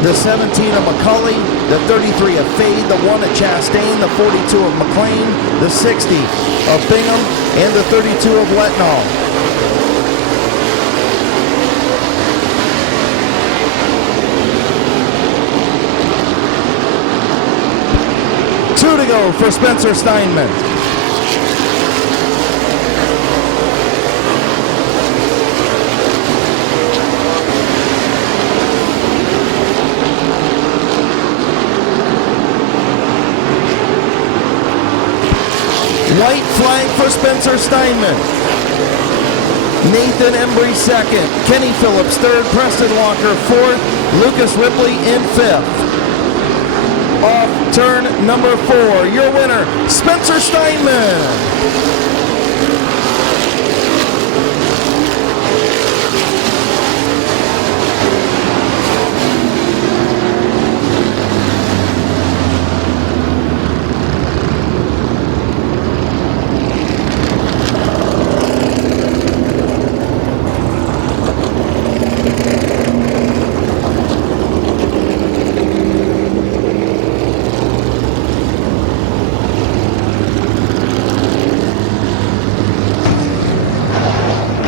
the 17 of McCulley, the 33 of Fade, the 1 of Chastain, the 42 of McLean, the 60 of Bingham, and the 32 of Letnall. Two to go for Spencer Steinman. White flag for Spencer Steinman. Nathan Embry second, Kenny Phillips third, Preston Walker fourth, Lucas Ripley in 5th. Off turn number 4, your winner, Spencer Steinman.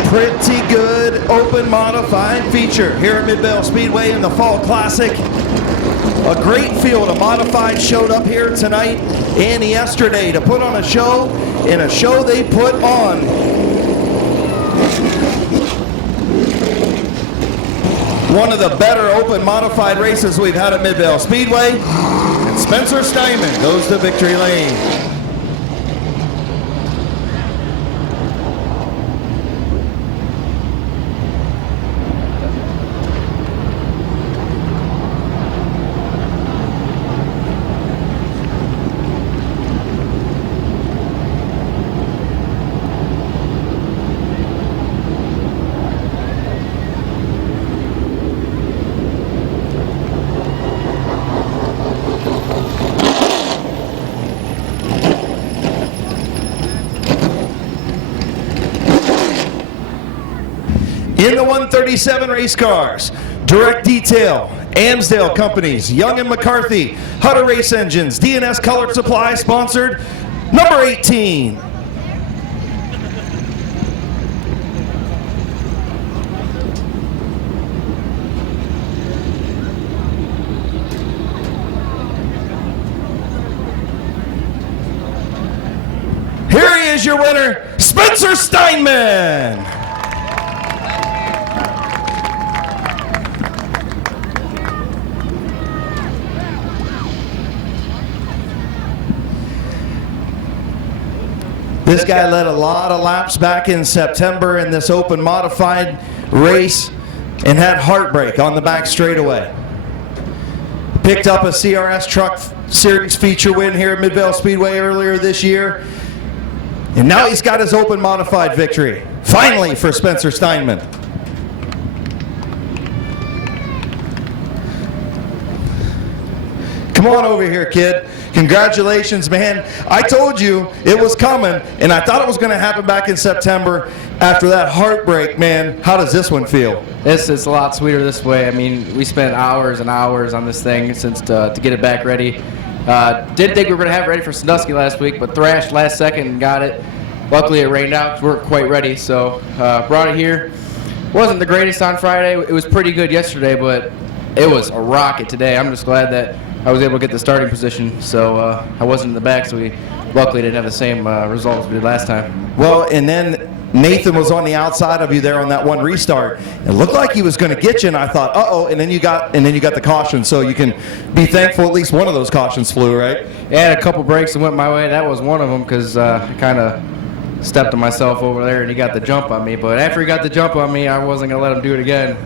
Pretty good open modified feature here at Midvale Speedway in the Fall Classic. A great field of modified showed up here tonight and yesterday to put on a show, and a show they put on. One of the better open modified races we've had at Midvale Speedway, and Spencer Steinman goes to victory lane. In the 137 race cars, Direct Detail, Amsdale Companies, Young & McCarthy, Hutter Race Engines, D&S Color Supply sponsored, number 18. Here he is, your winner, Spencer Steinman. This guy led a lot of laps back in September in this open modified race and had heartbreak on the back straightaway. Picked up a CRS Truck Series feature win here at Midvale Speedway earlier this year. And now he's got his open modified victory. Finally for Spencer Steinman. Come on over here, kid. Congratulations, man. I told you it was coming, and I thought it was going to happen back in September after that heartbreak, man. How does this one feel? This is a lot sweeter this way. I mean, we spent hours and hours on this thing since to get it back ready. Didn't think we were going to have it ready for Sandusky last week, but thrashed last second and got it. Luckily, it rained out because we weren't quite ready, so brought it here. Wasn't the greatest on Friday. It was pretty good yesterday, but it was a rocket today. I'm just glad that I was able to get the starting position, so I wasn't in the back, so we luckily didn't have the same results we did last time. Well, and then Nathan was on the outside of you there on that one restart. It looked like he was going to get you, and I thought, uh-oh, and then you got the caution, so you can be thankful at least one of those cautions flew, right? Yeah, I had a couple breaks that went my way. That was one of them because I kind of stepped on myself over there, and he got the jump on me. But after he got the jump on me, I wasn't going to let him do it again.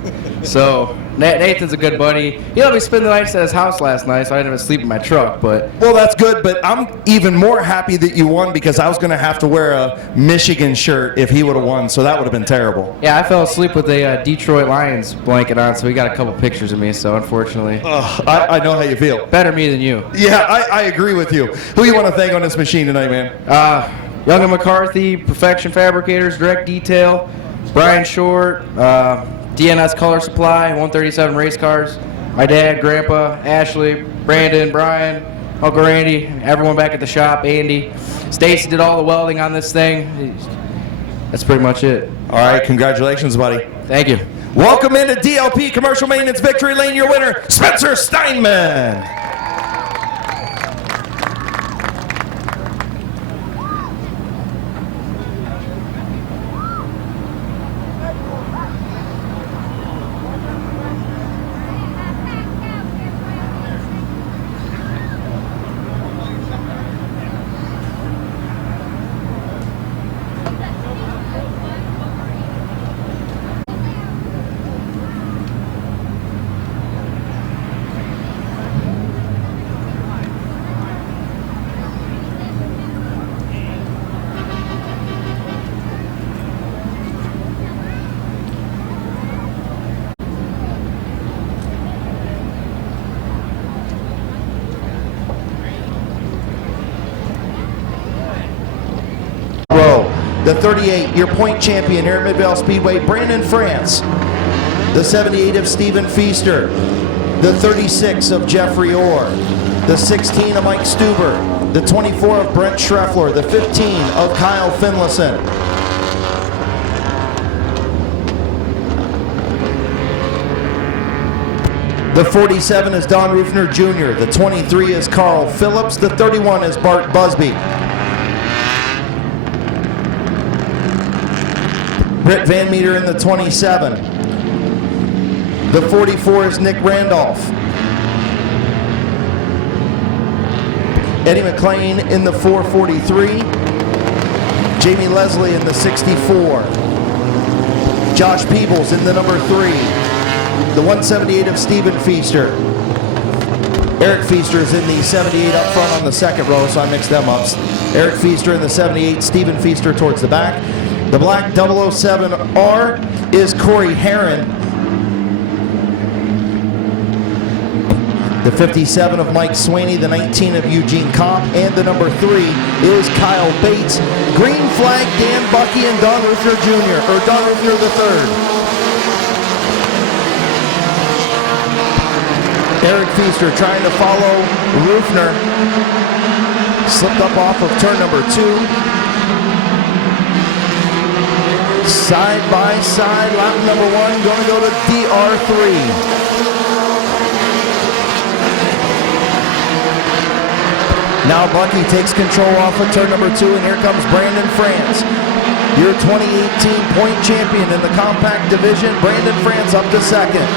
So Nathan's a good buddy. He let me spend the night at his house last night, so I didn't have to sleep in my truck. But Well, that's good, but I'm even more happy that you won because I was going to have to wear a Michigan shirt if he would have won, so that would have been terrible. yeah, I fell asleep with a Detroit Lions blanket on, so he got a couple pictures of me. So unfortunately, I know how you feel. better me than you. Yeah, I agree with you. Who you want to thank on this machine tonight, man? Young and McCarthy, Perfection Fabricators, Direct Detail, Brian Short, DNS Color Supply, 137 Race Cars, my dad, Grandpa, Ashley, Brandon, Brian, Uncle Randy, everyone back at the shop, Andy. Stacy did all the welding on this thing. That's pretty much it. All right, congratulations, buddy. Thank you. Welcome into DLP Commercial Maintenance Victory Lane, your winner, Spencer Steinman. The 38, your point champion here at Mid-Vale Speedway, Brandon France. The 78 of Stephen Feaster. The 36 of Jeffrey Orr. The 16 of Mike Stuber. The 24 of Brent Schreffler. The 15 of Kyle Finlayson. The 47 is Don Rufner Jr. The 23 is Carl Phillips. The 31 is Bart Busby. Britt Van Meter in the 27. The 44 is Nick Randolph. Eddie McLean in the 443. Jamie Leslie in the 64. Josh Peebles in the number 3. The 178 of Stephen Feaster. Eric Feaster is in the 78 up front on the second row, so I mixed them up. Eric Feaster in the 78, Stephen Feaster towards the back. The black 007R is Corey Herron. The 57 of Mike Swaney, the 19 of Eugene Kopp, and the number 3 is Kyle Bates. Green flag, Dan Bucky and Don Rufner Jr., or Don Rufner III. Eric Feaster trying to follow Rufner. Slipped up off of turn number 2. Side by side, lap number 1, going to go to DR3. Now Bucky takes control off of turn number 2, and here comes Brandon France. Your 2018 point champion in the compact division, Brandon France up to second.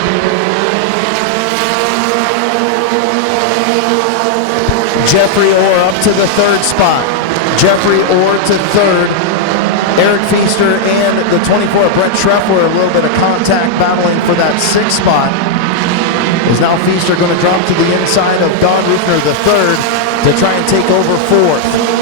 Jeffrey Orr up to the 3rd spot. Jeffrey Orr to 3rd. Eric Feaster and the 24 Brent Schreffler, a little bit of contact battling for that 6th spot. Is now Feaster going to drop to the inside of Don Rufner III to try and take over 4th.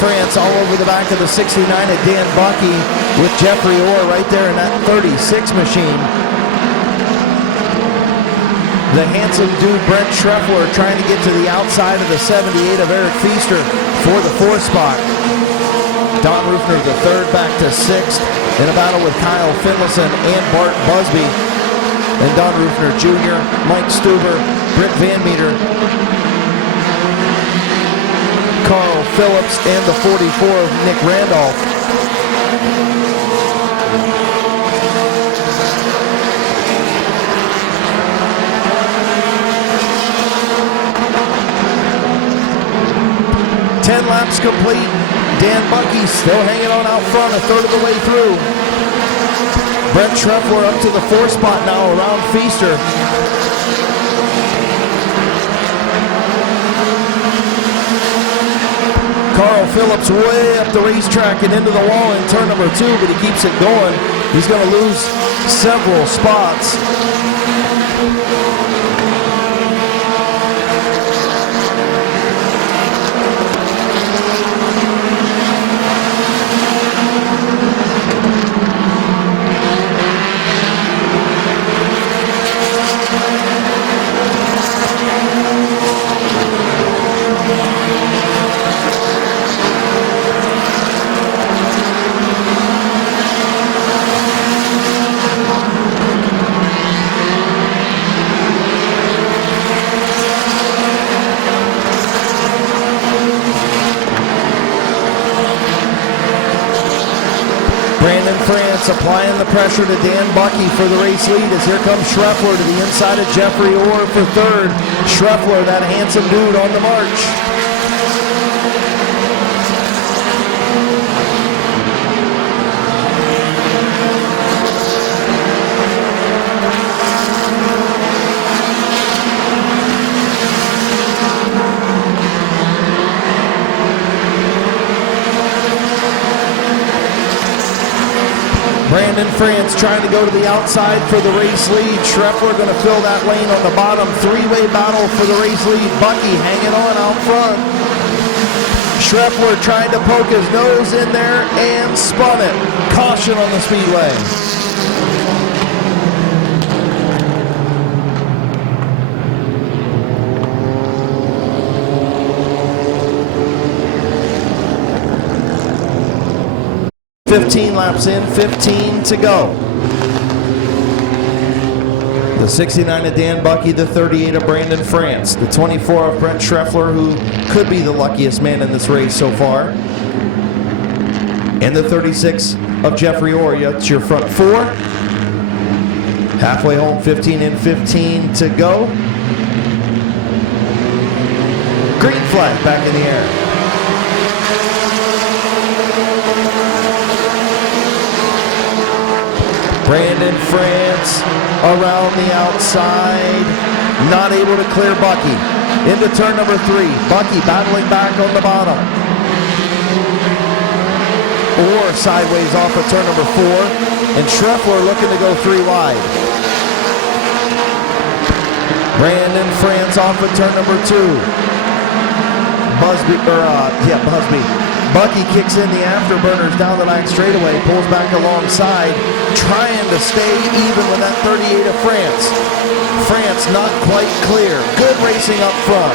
France all over the back of the 69 at Dan Bucky with Jeffrey Orr right there in that 36 machine. The handsome dude Brent Schreffler trying to get to the outside of the 78 of Eric Feaster for the 4th spot. Don Rufner, the 3rd, back to 6th in a battle with Kyle Finlayson and Bart Busby. And Don Rufner Jr., Mike Stuber, Britt Van Meter, Carl Phillips, and the 44 of Nick Randolph. Laps complete. Dan Bucky still hanging on out front, a third of the way through. Brent Schreffler up to the 4th spot now around Feaster. Carl Phillips way up the racetrack and into the wall in turn number 2, but he keeps it going. He's going to lose several spots. France applying the pressure to Dan Bucky for the race lead as here comes Schreffler to the inside of Jeffrey Orr for 3rd. Schreffler, that handsome dude, on the march. Brandon France trying to go to the outside for the race lead. Schreffler going to fill that lane on the bottom. 3-way battle for the race lead. Bucky hanging on out front. Schreffler trying to poke his nose in there and spun it. Caution on the speedway. .15 laps in, 15 to go. The 69 of Dan Bucky, the 38 of Brandon France, the 24 of Brent Schreffler, who could be the luckiest man in this race so far, and the 36 of Jeffrey Orr. That's your front 4. Halfway home, 15 in, 15 to go. Green flag back in the air. Brandon France around the outside, not able to clear Bucky. Into turn number 3, Bucky battling back on the bottom. Or sideways off of turn number 4, and Schreffler looking to go 3 wide. Brandon France off of turn number 2. Busby. Bucky kicks in the afterburners down the back straightaway, pulls back alongside, trying to stay even with that 38 of France. France not quite clear. Good racing up front.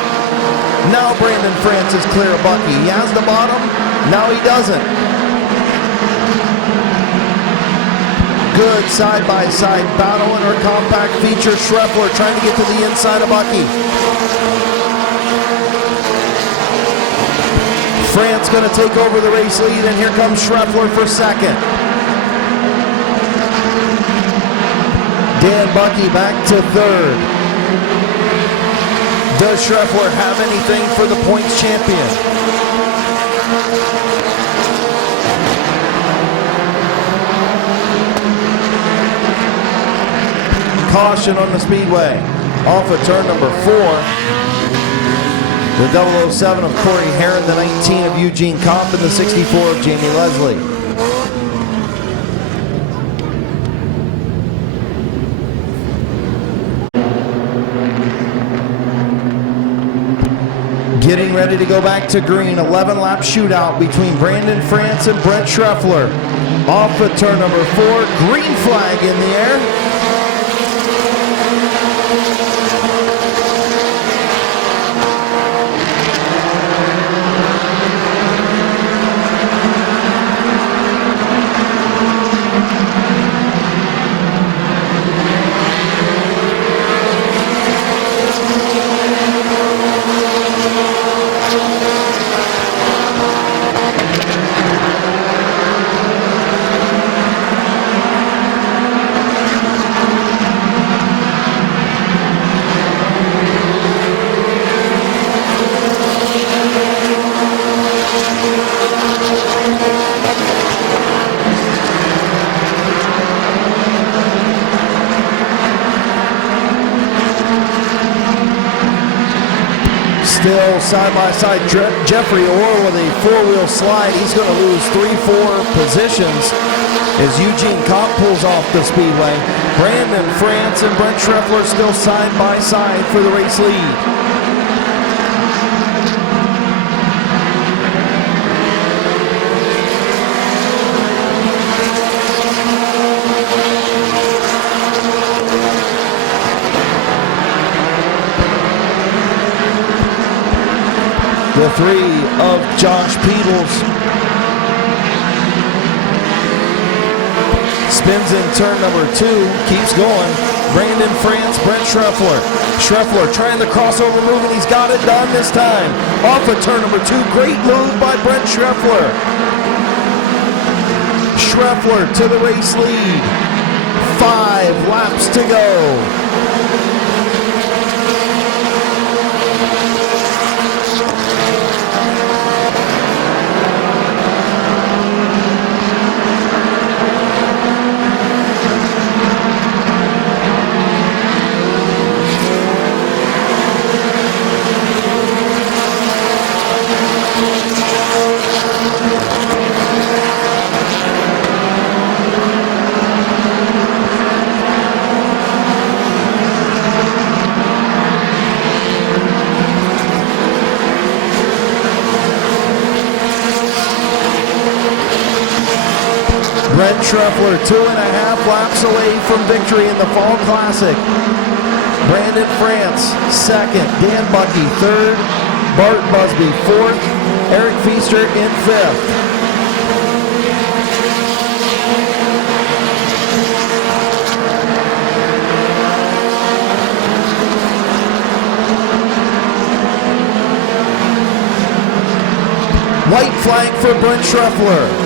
Now Brandon France is clear of Bucky. He has the bottom. Now he doesn't. Good side-by-side battle in her compact feature. Schreffler trying to get to the inside of Bucky. France going to take over the race lead, and here comes Schreffler for 2nd. Dan Bucky back to 3rd. Does Schreffler have anything for the points champion? Caution on the speedway. Off of turn number 4. The 007 of Corey Heron, the 19 of Eugene Kopp, and the 64 of Jamie Leslie. Getting ready to go back to green. 11-lap shootout between Brandon France and Brent Schreffler. Off of turn number 4, green flag in the air. Still side-by-side, Jeffrey Orr with a 4-wheel slide. He's going to lose 3-4 positions as Eugene Kopp pulls off the speedway. Brandon France and Brent Schreffler still side-by-side for the race lead. The 3 of Josh Peters spins in turn number 2, keeps going. Brandon France, Brent Schreffler. Schreffler trying the crossover move, and he's got it done this time. Off of turn number 2, great move by Brent Schreffler. Schreffler to the race lead. 5 laps to go. Brent Schreffler 2.5 laps away from victory in the Fall Classic. Brandon France, second. Dan Bucky, third. Bart Busby, fourth. Eric Feaster in fifth. White flag for Brent Schreffler.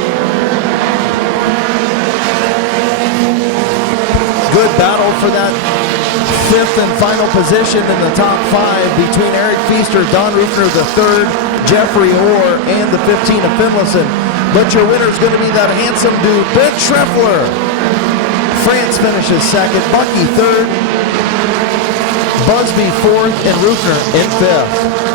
Good battle for that 5th and final position in the top 5 between Eric Feaster, Don Rufner the 3rd, Jeffrey Orr, and the 15 of Finlayson. But your winner is going to be that handsome dude, Brent Schreffler. France finishes 2nd, Bucky 3rd, Busby 4th, and Rufner in 5th.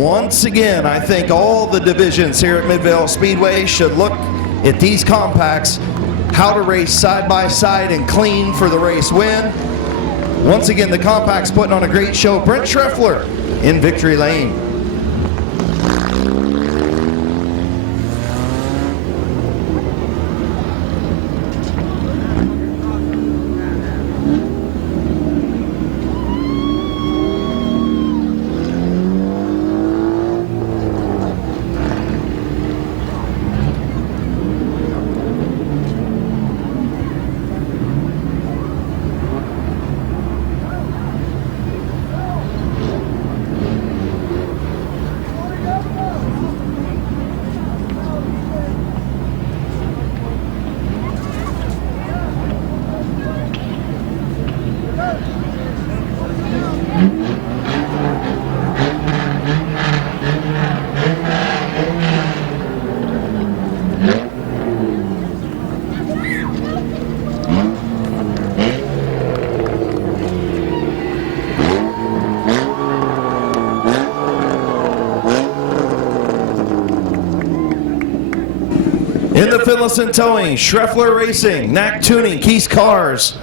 Once again, I think all the divisions here at Midvale Speedway should look at these compacts, how to race side by side and clean for the race win. Once again, the compacts putting on a great show. Brent Schreffler in victory lane. In the Finlayson Towing, Schreffler Racing, Knack Tuning, Keys Cars.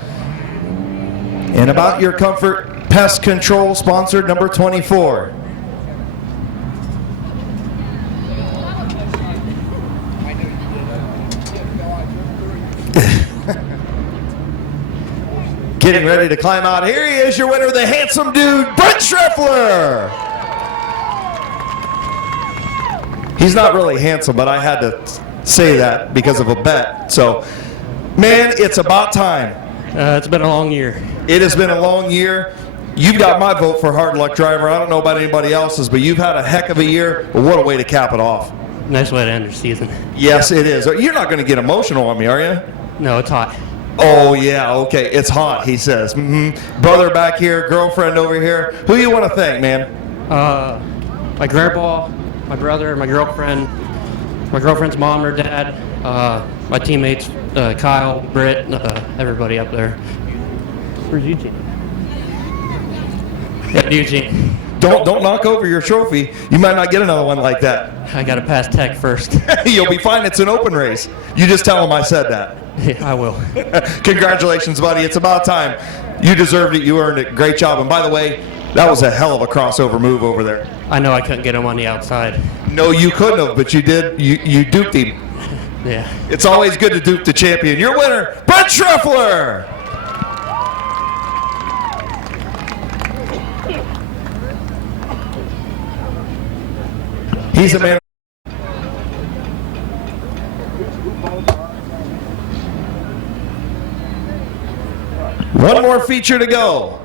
And About Your Comfort Pest Control, sponsored number 24. Getting ready to climb out. Here he is, your winner, the handsome dude, Brent Schreffler. He's not really handsome, but I had to say that because of a bet. So, man, it's about time. It's been a long year. It has been a long year. You've got my vote for hard luck driver. I don't know about anybody else's, but you've had a heck of a year. But what a way to cap it off. Nice way to end the season. Yes, it is. You're not going to get emotional on me, are you? No, it's hot. Oh, yeah, okay. It's hot, he says. Brother back here, girlfriend over here. Who you want to thank, man? My grandpa, my brother, my girlfriend's mom or dad, my teammates, Kyle, Britt, everybody up there. Where's Eugene? Yeah, Eugene. Don't knock over your trophy. You might not get another one like that. I got to pass tech first. You'll be fine. It's an open race. You just tell them I said that. Yeah, I will. Congratulations, buddy. It's about time. You deserved it. You earned it. Great job. And by the way, that was a hell of a crossover move over there. I know I couldn't get him on the outside. No, you couldn't have, but you did. You duped him. Yeah. It's always good to dupe the champion. Your winner, Brent Schreffler. He's a man. One more feature to go.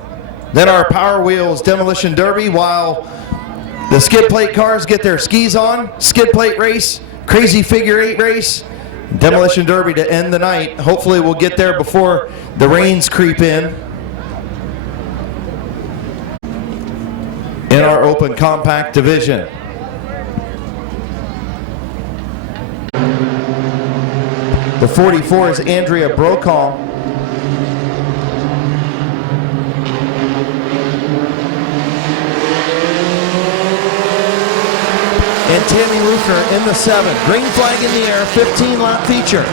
Then our Power Wheels Demolition Derby, while the skid plate cars get their skis on. Skid plate race, crazy figure 8 race, Demolition Derby to end the night. Hopefully we'll get there before the rains creep in our open compact division. The 44 is Andrea Brokaw. And Tammy Rufner in the 7. Green flag in the air, 15-lap feature.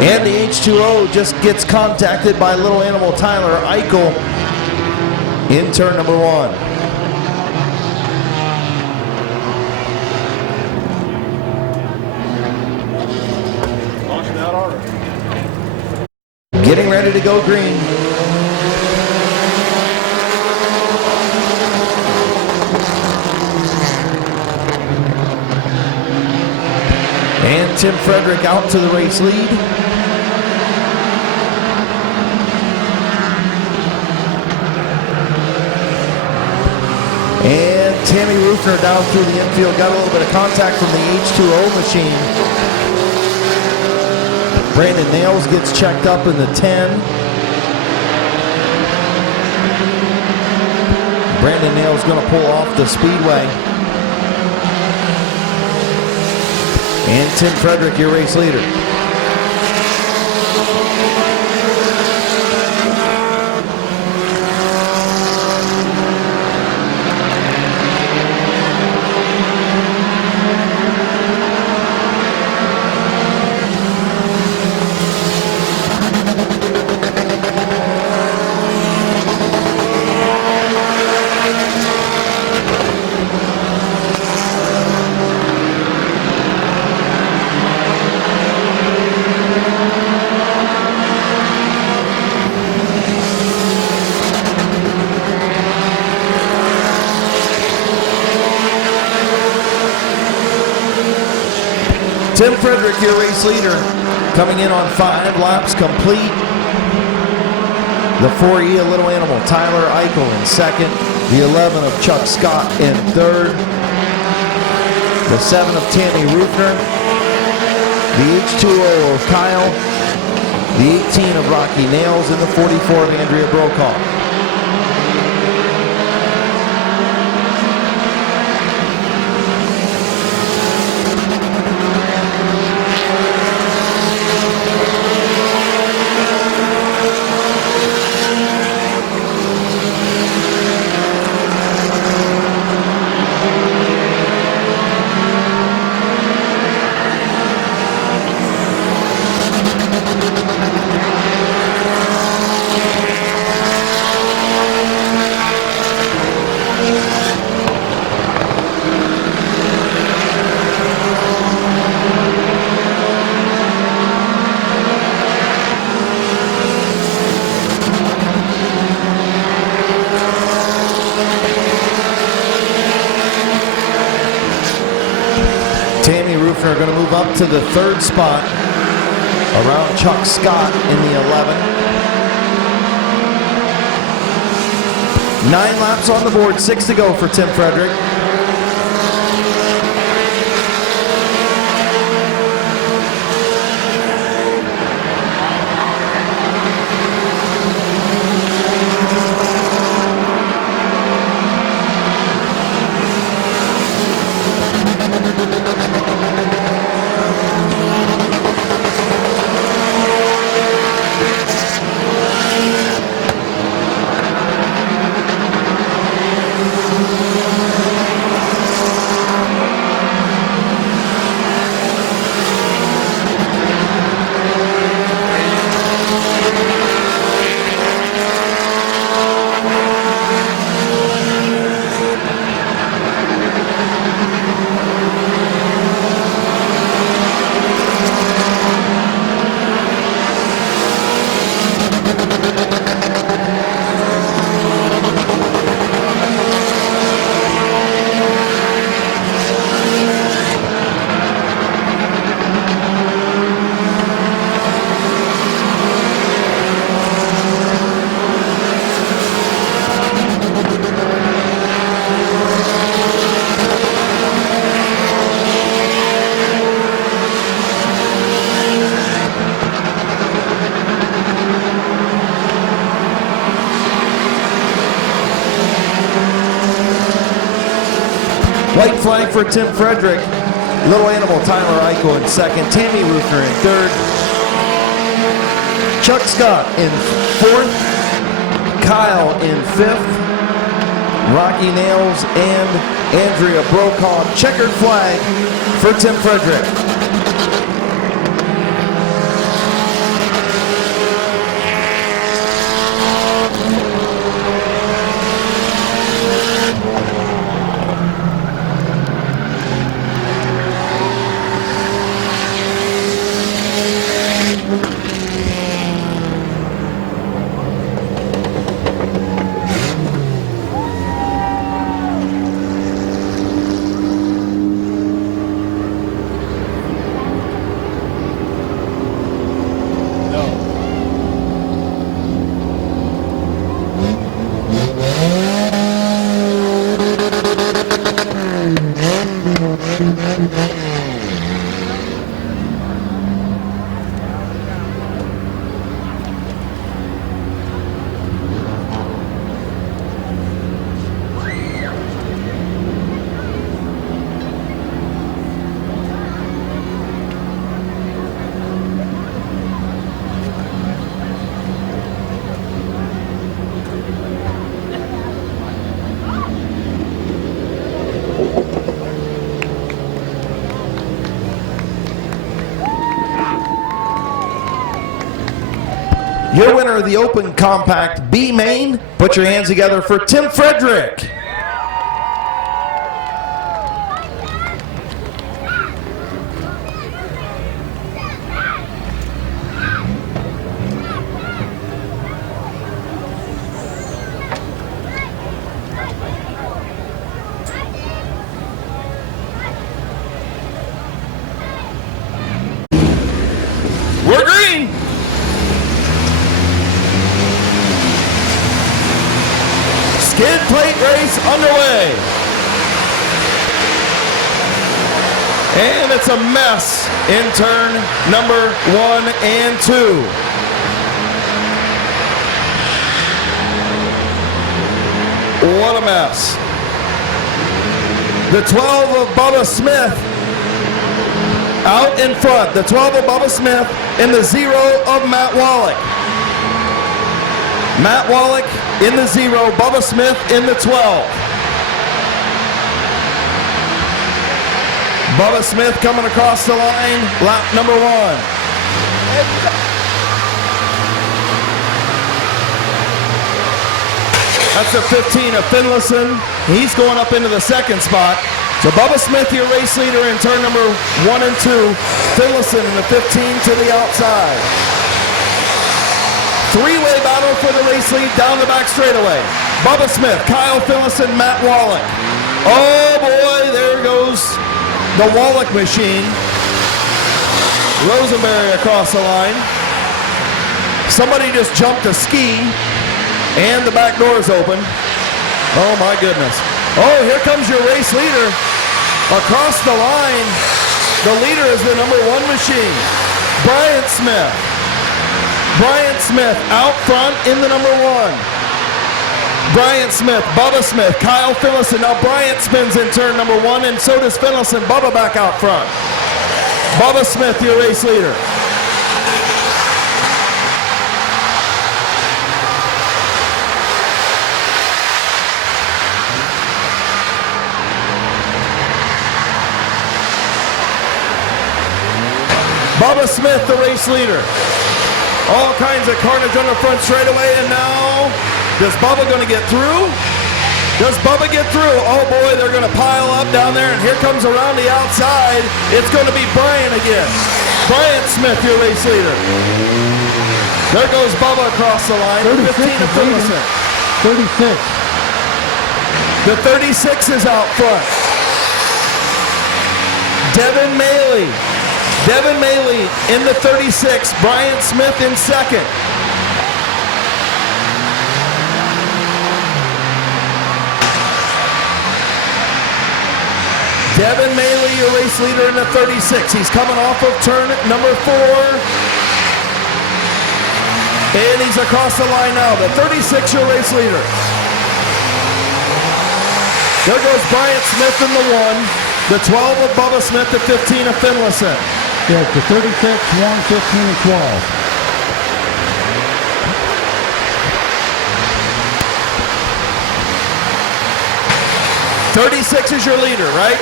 And the H2O just gets contacted by little animal Tyler Eichel in turn number 1. Getting ready to go green. And Tim Frederick out to the race lead. And Tammy Rufner down through the infield. Got a little bit of contact from the H2O machine. Brandon Nails gets checked up in the 10. Brandon Nails going to pull off the speedway. And Tim Frederick, your race leader. Tim Frederick, your race leader, coming in on 5 laps complete. The 4E, a little animal, Tyler Eichel in second. The 11 of Chuck Scott in third. The 7 of Tammy Rufner. The H2O of Kyle. The 18 of Rocky Nails, and the 44 of Andrea Brokaw. Ruffner are going to move up to the 3rd spot around Chuck Scott in the 11. 9 laps on the board, 6 to go for Tim Frederick. White flag for Tim Frederick. Little Animal Tyler Eichel in 2nd. Tammy Ruffner in 3rd. Chuck Scott in 4th. Kyle in 5th. Rocky Nails and Andrea Brokaw. Checkered flag for Tim Frederick. Your winner of the Open Compact B Main. Put your hands together for Tim Frederick. We're green. Skid plate race underway. And it's a mess in turn number 1 and 2. What a mess. The 12 of Bubba Smith out in front. The 12 of Bubba Smith and the 0 of Matt Wallach. Matt Wallach in the 0, Bubba Smith in the 12. Bubba Smith coming across the line, lap number 1. That's the 15 of Finlayson. He's going up into the 2nd spot. So Bubba Smith, your race leader in turn number 1 and 2. Finlayson in the 15 to the outside. 3-way battle for the race lead down the back straightaway. Bubba Smith, Kyle Finlayson, Matt Wallach. Oh boy, there goes the Wallach machine. Rosenberry across the line. Somebody just jumped a ski, and the back door is open. Oh my goodness. Oh, here comes your race leader. Across the line, the leader is the number 1 machine, Bryant Smith. Bryant Smith out front in the number 1. Bryant Smith, Bubba Smith, Kyle Finlayson. Now Bryant spins in turn number 1, and so does Finlayson. Bubba back out front. Bubba Smith, your race leader. Bubba Smith, the race leader. All kinds of carnage on the front straightaway, and now, is Bubba going to get through? Does Bubba get through? Oh boy, they're going to pile up down there, and here comes around the outside. It's going to be Bryant again. Bryant Smith, your race leader. There goes Bubba across the line. 15 of Finlayson. 36. The 36 is out front. Devin Maley. Devin Maley in the 36. Bryant Smith in second. Devin Maley, your race leader in the 36. He's coming off of turn number 4. And he's across the line now. The 36, your race leader. There goes Bryant Smith in the 1. The 12 of Bubba Smith, the 15 of Finlayson. Yeah, it's the 36, 1, 15, and 12. 36 is your leader, right?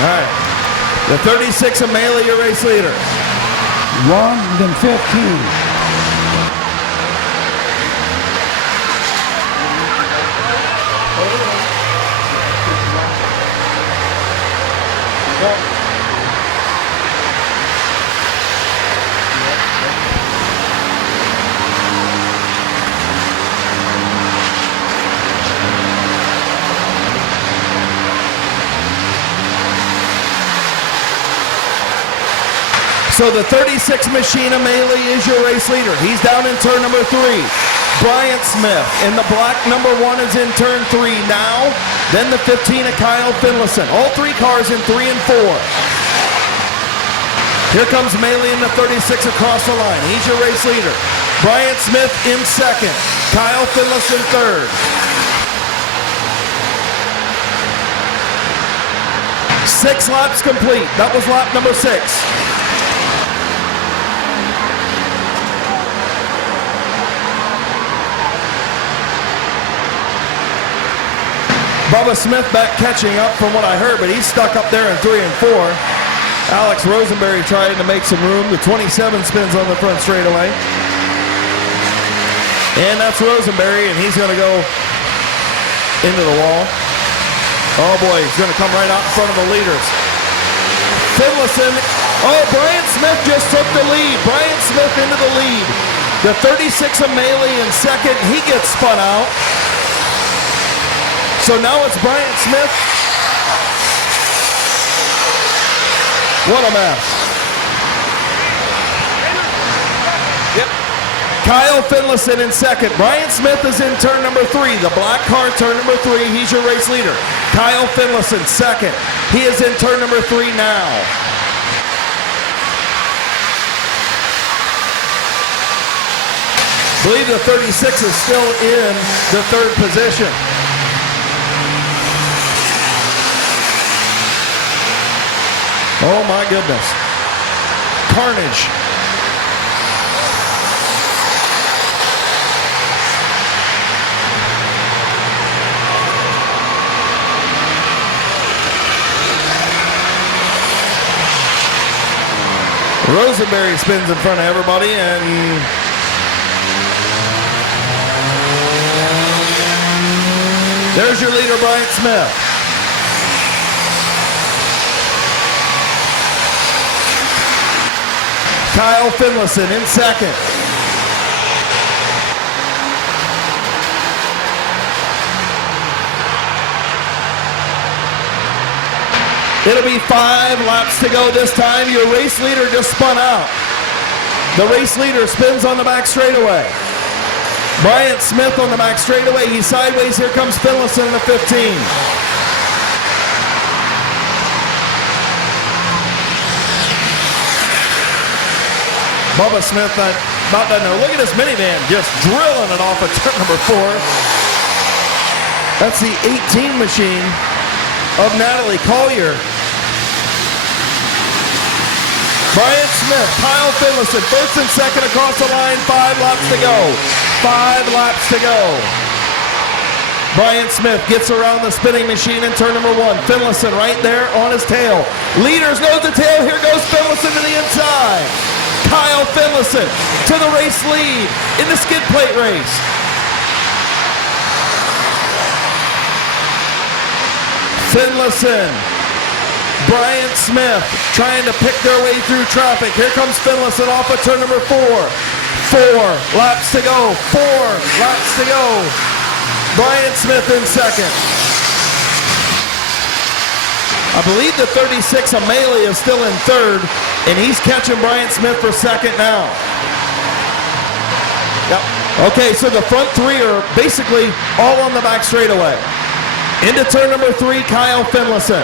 All right. The 36 of Maley, your race leader. 1, then 15. So the 36 Machina Maley is your race leader. He's down in turn number 3. Bryant Smith in the black number 1 is in turn 3 now. Then the 15 of Kyle Finlayson. All 3 cars in 3 and 4. Here comes Maley in the 36 across the line. He's your race leader. Bryant Smith in second. Kyle Finlayson third. 6 laps complete. That was lap number 6. Bubba Smith back catching up from what I heard, but he's stuck up there in 3 and 4. Alex Rosenberry trying to make some room. The 27 spins on the front straightaway. And that's Rosenberry, and he's going to go into the wall. Oh boy, he's going to come right out in front of the leaders. Finlayson. Oh, Bryant Smith just took the lead. Bryant Smith into the lead. The 36 of Maley in second. He gets spun out. So now it's Bryant Smith. What a mess. Yep. Kyle Finlayson in second. Bryant Smith is in turn number 3. The black car, turn number 3. He's your race leader. Kyle Finlayson second. He is in turn number 3 now. I believe the 36 is still in the 3rd position. Oh my goodness. Carnage. Rosenberry spins in front of everybody, and there's your leader, Bryant Smith. Kyle Finlayson in second. It'll be 5 laps to go this time. Your race leader just spun out. The race leader spins on the back straightaway. Bryant Smith on the back straightaway. He's sideways. Here comes Finlayson in the 15. Bubba Smith about doesn't know. Look at this minivan just drilling it off of turn number 4. That's the 18 machine of Natalie Collier. Bryant Smith, Kyle Finlayson, first and second across the line. 5 laps to go. 5 laps to go. Bryant Smith gets around the spinning machine in turn number 1. Finlayson right there on his tail. Leaders nose to tail. Here goes Finlayson to the inside. Kyle Finlayson to the race lead in the skid plate race. Finlayson, Bryant Smith trying to pick their way through traffic. Here comes Finlayson off of turn number 4. 4 laps to go. 4 laps to go. Bryant Smith in second. I believe the 36 Amalie is still in third, and he's catching Bryant Smith for second now. Yep. Okay, so the front 3 are basically all on the back straightaway. Into turn number 3, Kyle Finlayson.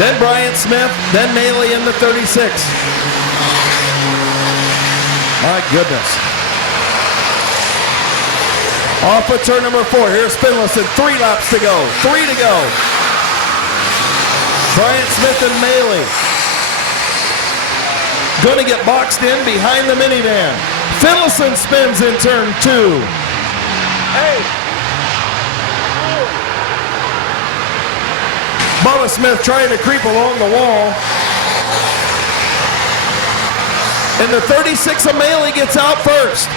Then Bryant Smith, then Maley in the 36. My goodness. Off of turn number 4, here's Finlayson. 3 laps to go, 3 to go. Bryant Smith and Maley going to get boxed in behind the minivan. Finlayson spins in turn 2. Bubba Smith trying to creep along the wall. And the 36 of Maley gets out first.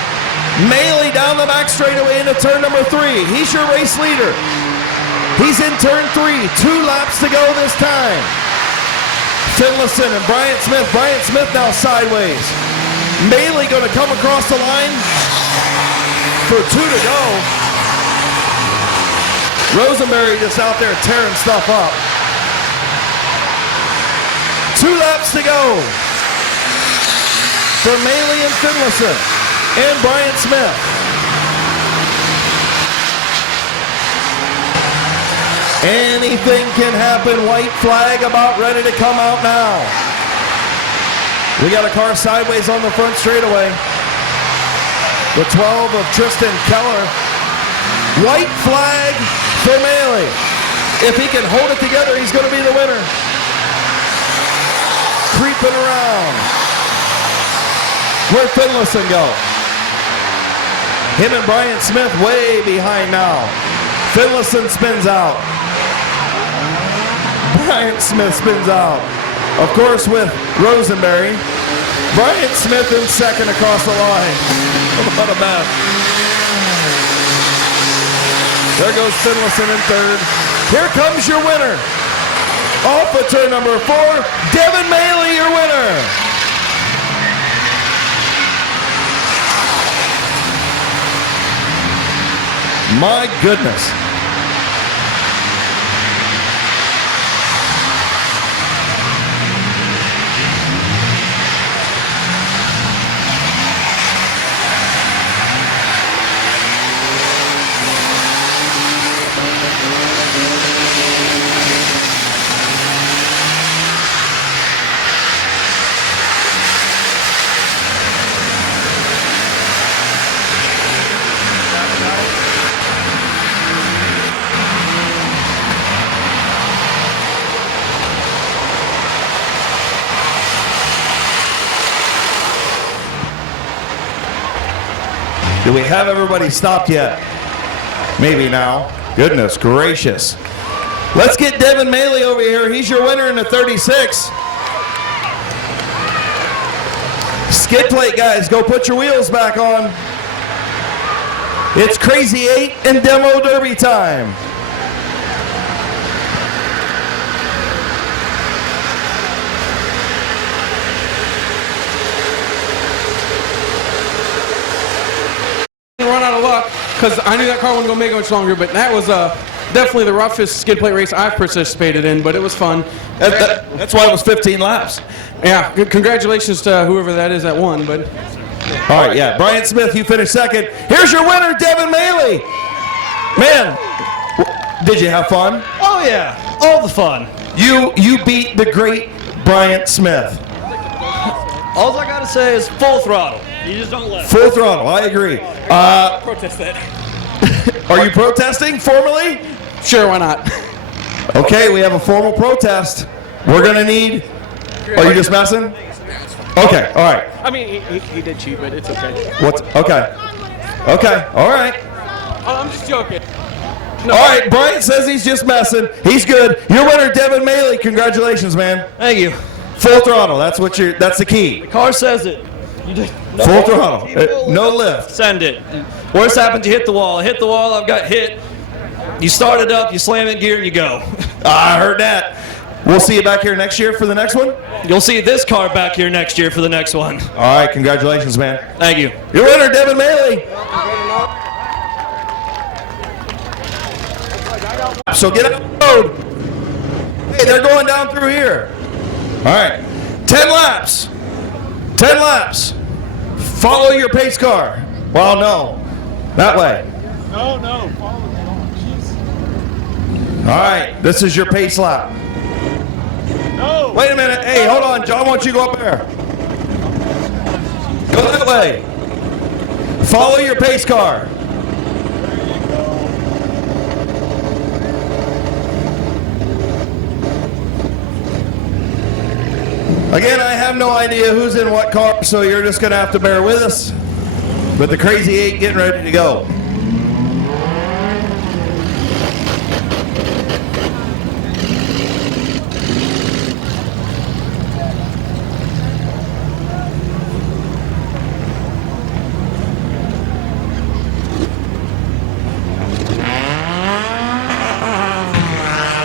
Maley down the back straightaway into turn number 3. He's your race leader. He's in turn 3. 2 laps to go this time. Finlayson and Bryant Smith. Bryant Smith now sideways. Maley going to come across the line for 2 to go. Rosenberry just out there tearing stuff up. 2 laps to go for Maley and Finlayson and Bryant Smith. Anything can happen. White flag about ready to come out now. We got a car sideways on the front straightaway. The 12 of Tristan Keller. White flag for Maley. If he can hold it together, he's going to be the winner. Creeping around. Where'd Finlayson go? Him and Bryant Smith way behind now. Finlayson spins out. Bryant Smith spins out. Of course with Rosenberry. Bryant Smith in second across the line. What a mess. There goes Finlayson in third. Here comes your winner. Off of turn number 4, Devin Maley, your winner. My goodness. Do we have everybody stopped yet? Maybe now. Goodness gracious. Let's get Devin Maley over here. He's your winner in the 36. Skid plate guys, go put your wheels back on. It's Crazy 8 and Demo Derby time. Run out of luck because I knew that car wasn't gonna make it much longer, but that was definitely the roughest skid plate race I've participated in, but it was fun. That's why it was 15 laps. Yeah, congratulations to whoever that is that won. But All right, yeah. Brian Smith, you finished second. Here's your winner, Devin Maley. Man, did you have fun? Oh yeah, all the fun. You beat the great Brian Smith. All I gotta say is full throttle. You just don't let. Full throttle, I agree. Protest that. Are you protesting formally? sure, why not? Okay, we have a formal protest. We're gonna need. Are you just messing? Okay, all right. I mean, he did cheat, but it's okay. What's okay? Okay, all right. Oh, I'm just joking. All right, Brian says he's just messing. He's good. Your winner, Devin Maley. Congratulations, man. Thank you. Full throttle. That's the key. Car says it. You just, Full throttle. No lift. Send it. Worst happens, you hit the wall. I hit the wall. I've got hit. You start it up. You slam it in gear, and you go. I heard that. We'll see you back here next year for the next one. You'll see this car back here next year for the next one. All right, congratulations, man. Thank you. Your winner, Devin Maley. So get out the road. Hey, they're going down through here. All right, 10 laps. 10 laps. Follow your pace car. Well, no, that way. No, follow me. All right, this is your pace lap. No. Wait a minute. Hey, hold on. John wants you to go up there. Go that way. Follow your pace car. Again, I have no idea who's in what car, so you're just going to have to bear with us. But the Crazy 8 getting ready to go.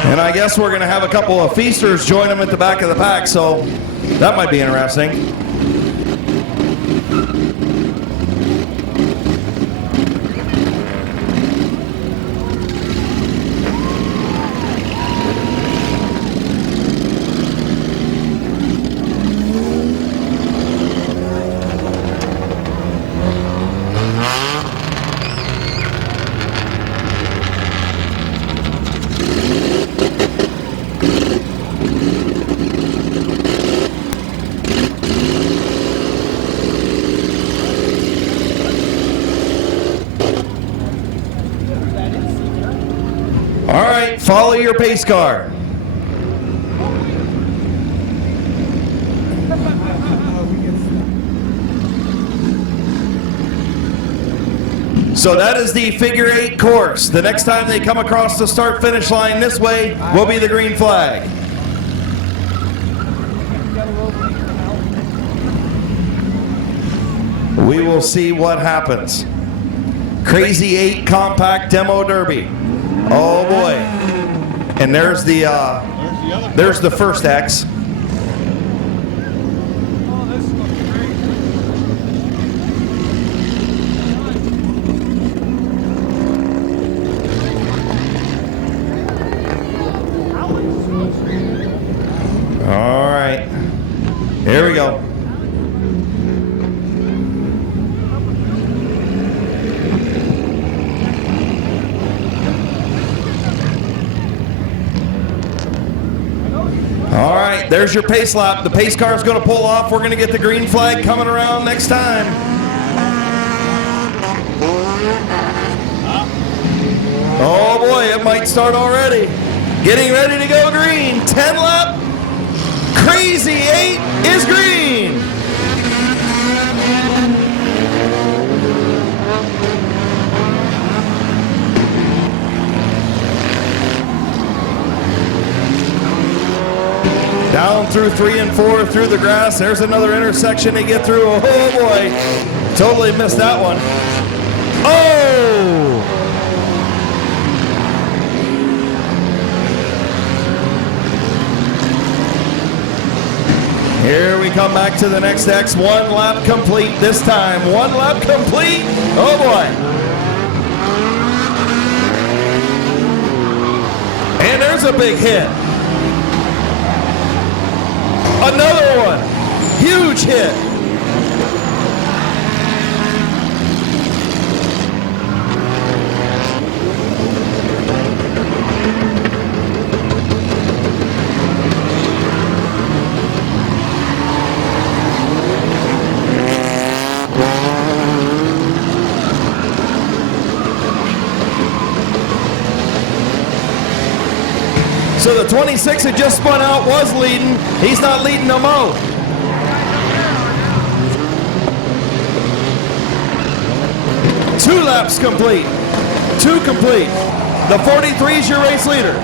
And I guess we're going to have a couple of feasters join them at the back of the pack, so that might be interesting. All right, follow your pace car. So that is the figure 8 course. The next time they come across the start-finish line this way will be the green flag. We will see what happens. Crazy 8 Compact Demo Derby. Oh boy. And there's the first X. All right. Here we go. All right, there's your pace lap. The pace car is going to pull off. We're going to get the green flag coming around next time. Oh boy, it might start already. Getting ready to go green. 10 lap. Crazy 8 is green. Down through 3 and 4 through the grass. There's another intersection to get through. Oh boy, totally missed that one. Oh! Here we come back to the next X. 1 lap complete this time. 1 lap complete. Oh boy. there's a big hit. Another one. Huge hit. So the 26 that just spun out was leading. He's not leading no more. Two laps complete. Two complete. The 43 is your race leader.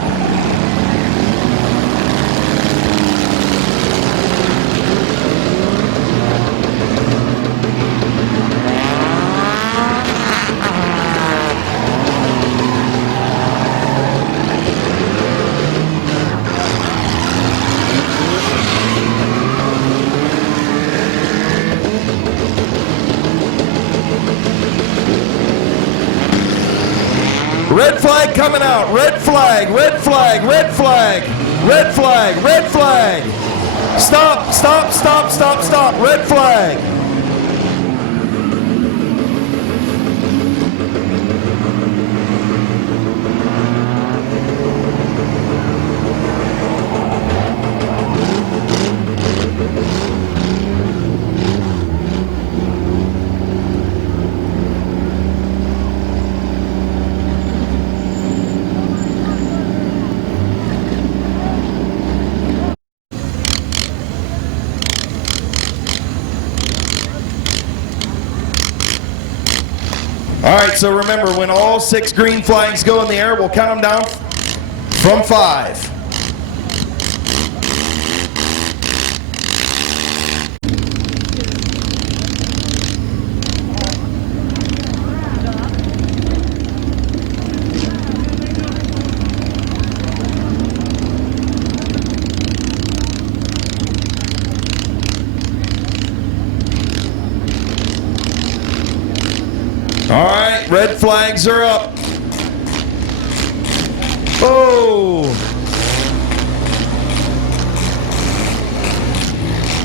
Red flag coming out. Red flag, red flag, red flag, red flag, red flag. Stop, stop, stop, stop, stop. Red flag. All right, so remember, when all 6 green flags go in the air, we'll count them down from 5. All right, red flags are up. Oh.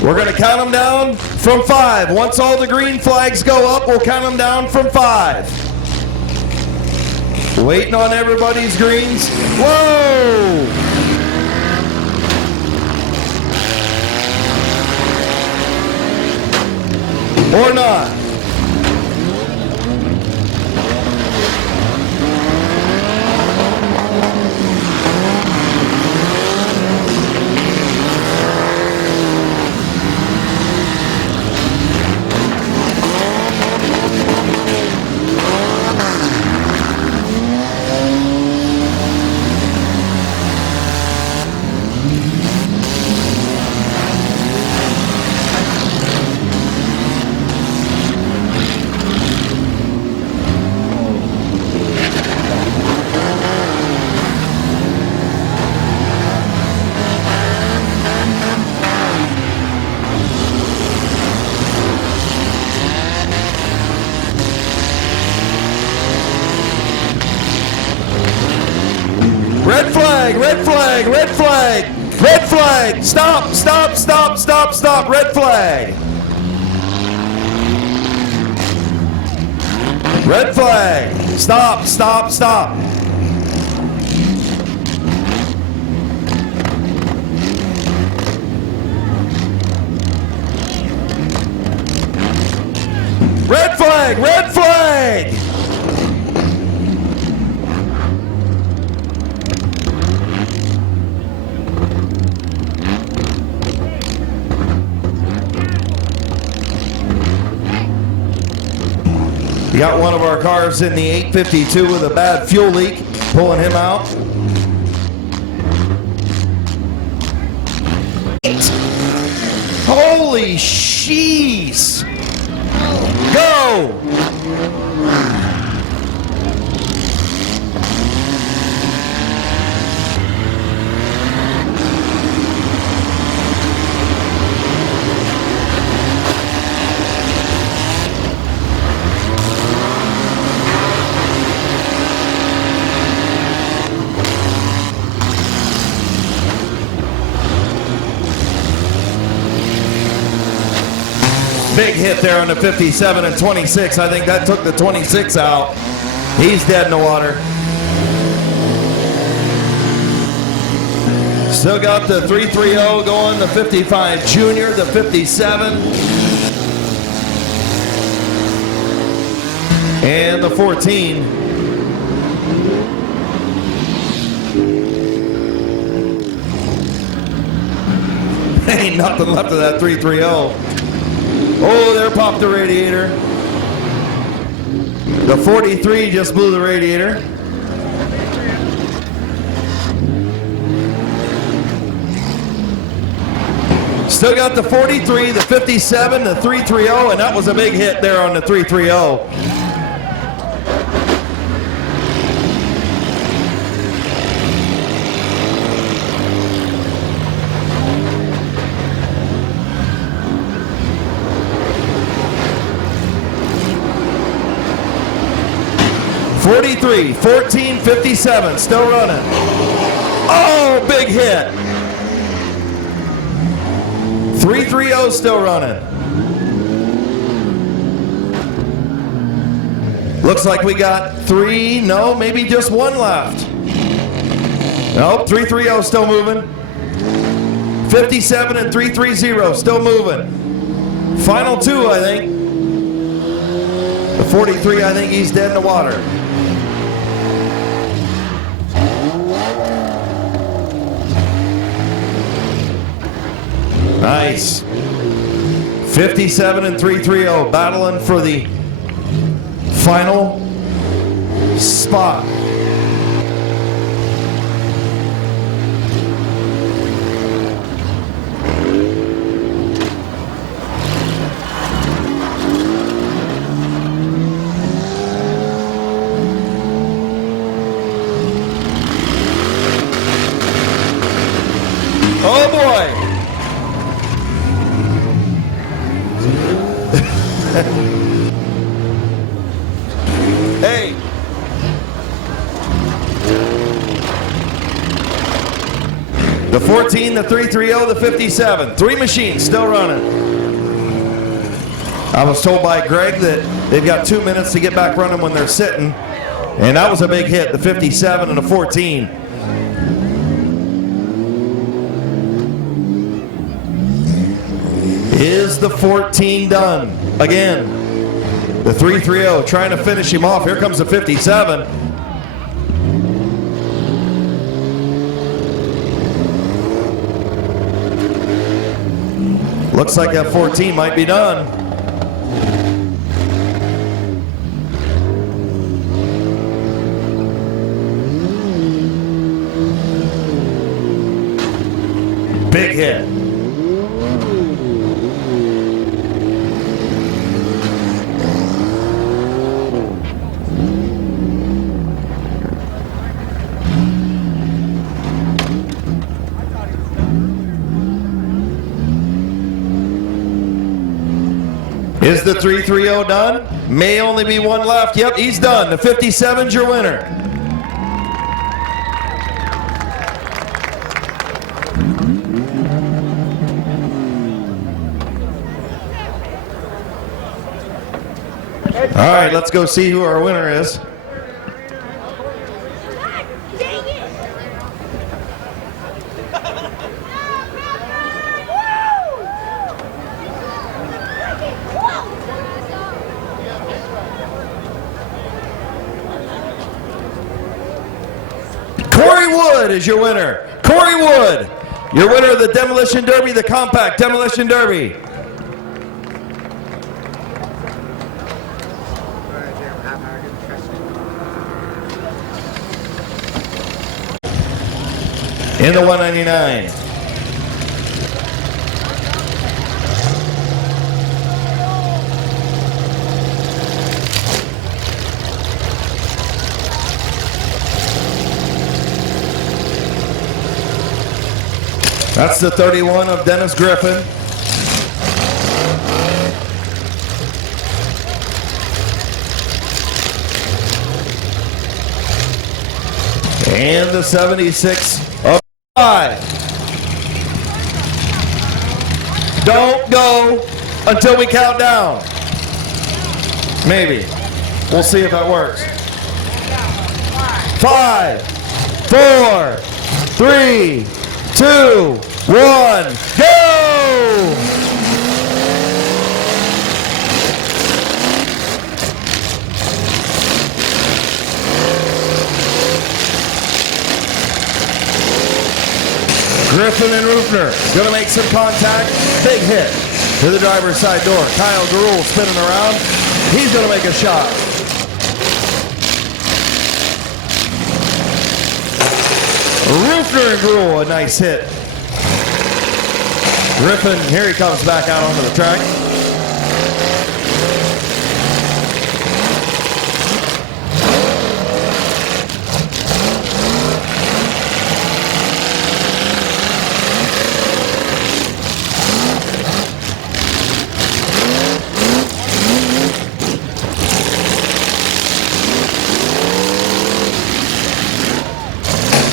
We're going to count them down from 5. Once all the green flags go up, we'll count them down from 5. Waiting on everybody's greens. Whoa! Or not. Red flag, red flag, red flag, red flag. Stop, stop, stop, stop, stop. Red flag. Red flag. Stop, stop, stop. Red flag, red flag. We got one of our cars in the 852 with a bad fuel leak, pulling him out. Holy sheesh! Go! Big hit there on the 57 and 26. I think that took the 26 out. He's dead in the water. Still got the 330 going, the 55 Junior, the 57. And the 14. Ain't nothing left of that 330. Oh, there popped the radiator. The 43 just blew the radiator. Still got the 43, the 57, the 330, and that was a big hit there on the 330. .43, 14, 57, still running. Oh, big hit. 330 still running. Looks like we got three, no, maybe just one left. Nope, 330 still moving. 57 and 330 still moving. Final two, I think. The 43, I think he's dead in the water. Nice. 57 and 330 battling for the final spot. Oh boy. Hey. The 14, the 330, the 57. Three machines still running. I was told by Greg that they've got 2 minutes to get back running when they're sitting. And that was a big hit, the 57 and the 14. Is the 14 done? Again, the 330 trying to finish him off. Here comes the 57. Looks like that 14 might be done. Big hit. Is the 330 done? May only be one left. Yep, he's done. The 57's your winner. All right, let's go see who our winner is. Is your winner. Corey Wood, your winner of the Demolition Derby, the Compact Demolition Derby. In the 199. That's the 31 of Dennis Griffin. And the 76 of 5. Don't go. until we count down. Maybe. We'll see if that works. 5, 4, 3, 2, 1, go! Griffin and Rufner gonna make some contact. Big hit to the driver's side door. Kyle Garul spinning around. He's gonna make a shot. Rufner and Garul, a nice hit. Griffin, here he comes back out onto the track.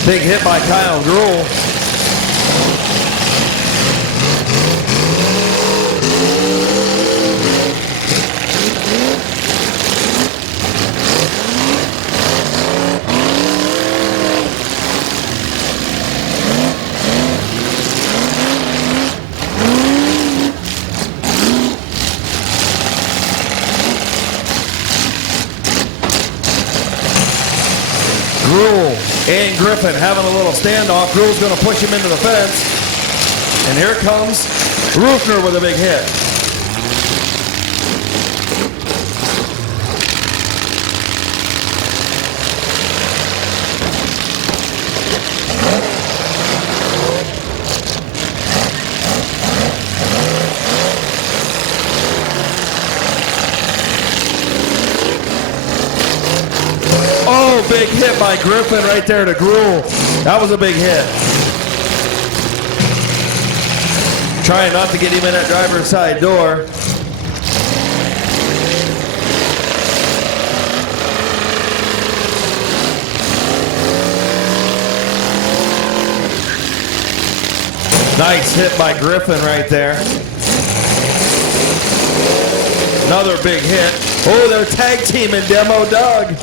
Big hit by Kyle Gruhl. Gruhl and Griffin having a little standoff. Gruhl's going to push him into the fence. And here comes Rufner with a big hit. Oh, big hit by Griffin right there to Gruhl. That was a big hit. Trying not to get him in that driver's side door. Nice hit by Griffin right there. Another big hit. Oh, they're tag teaming Demo Doug.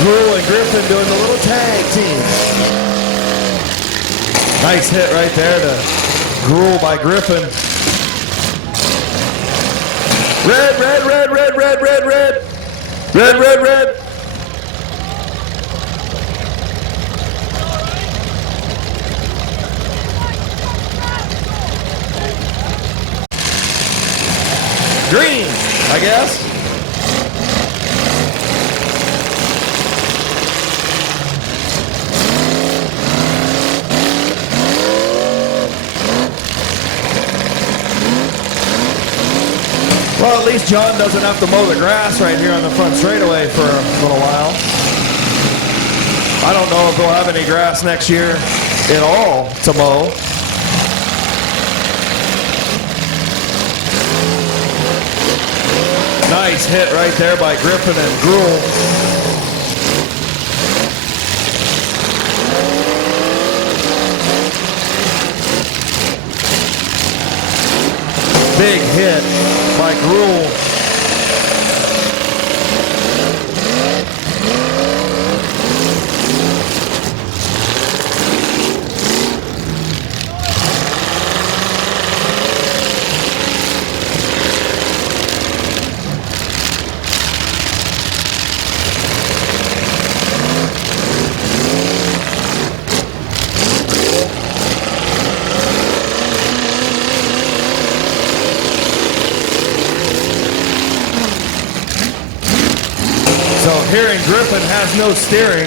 Gruhl and Griffin doing the little tag team. Nice hit right there to Gruhl by Griffin. Red, red, red, red, red, red, red. Red, red, red. Green, I guess. Well, at least John doesn't have to mow the grass right here on the front straightaway for a little while. I don't know if we'll have any grass next year at all to mow. Nice hit right there by Griffin and Gruhl. Big hit by Gruhl. Hearing Griffin has no steering.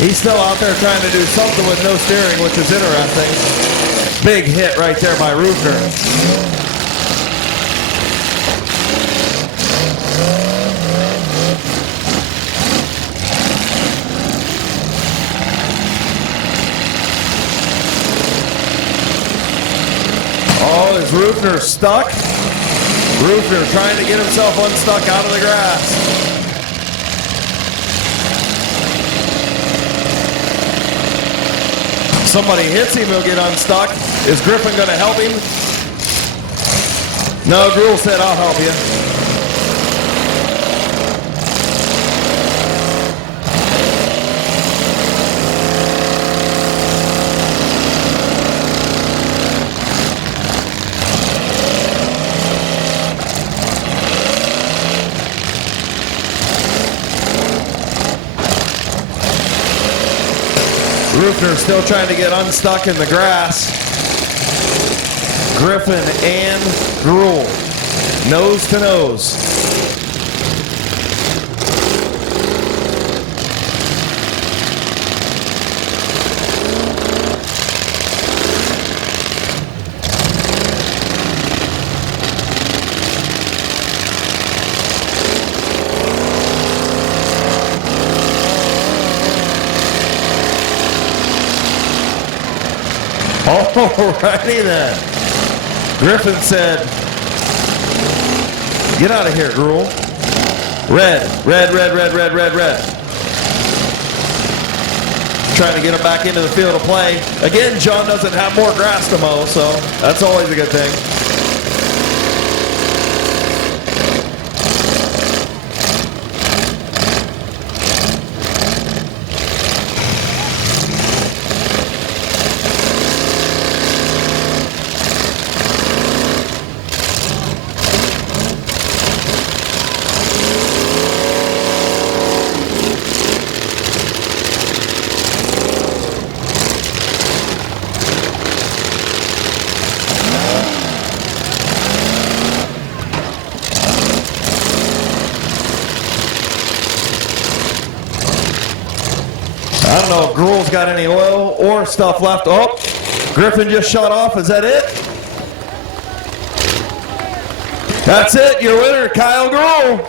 He's still out there trying to do something with no steering, which is interesting. Big hit right there by Rufner. Oh, is Rufner stuck? Rufner trying to get himself unstuck out of the grass. Somebody hits him, he'll get unstuck. Is Griffin going to help him? No, Gruel said, I'll help you. Rufner still trying to get unstuck in the grass. Griffin and Gruel, nose to nose. Alrighty then. Griffin said, get out of here, Gruel. Red, red, red, red, red, red, red. Trying to get him back into the field of play. Again, John doesn't have more grass to mow, so that's always a good thing. I don't know if Gruel's got any oil or stuff left. Oh, Griffin just shut off. Is that it? That's it. Your winner, Kyle Gruel.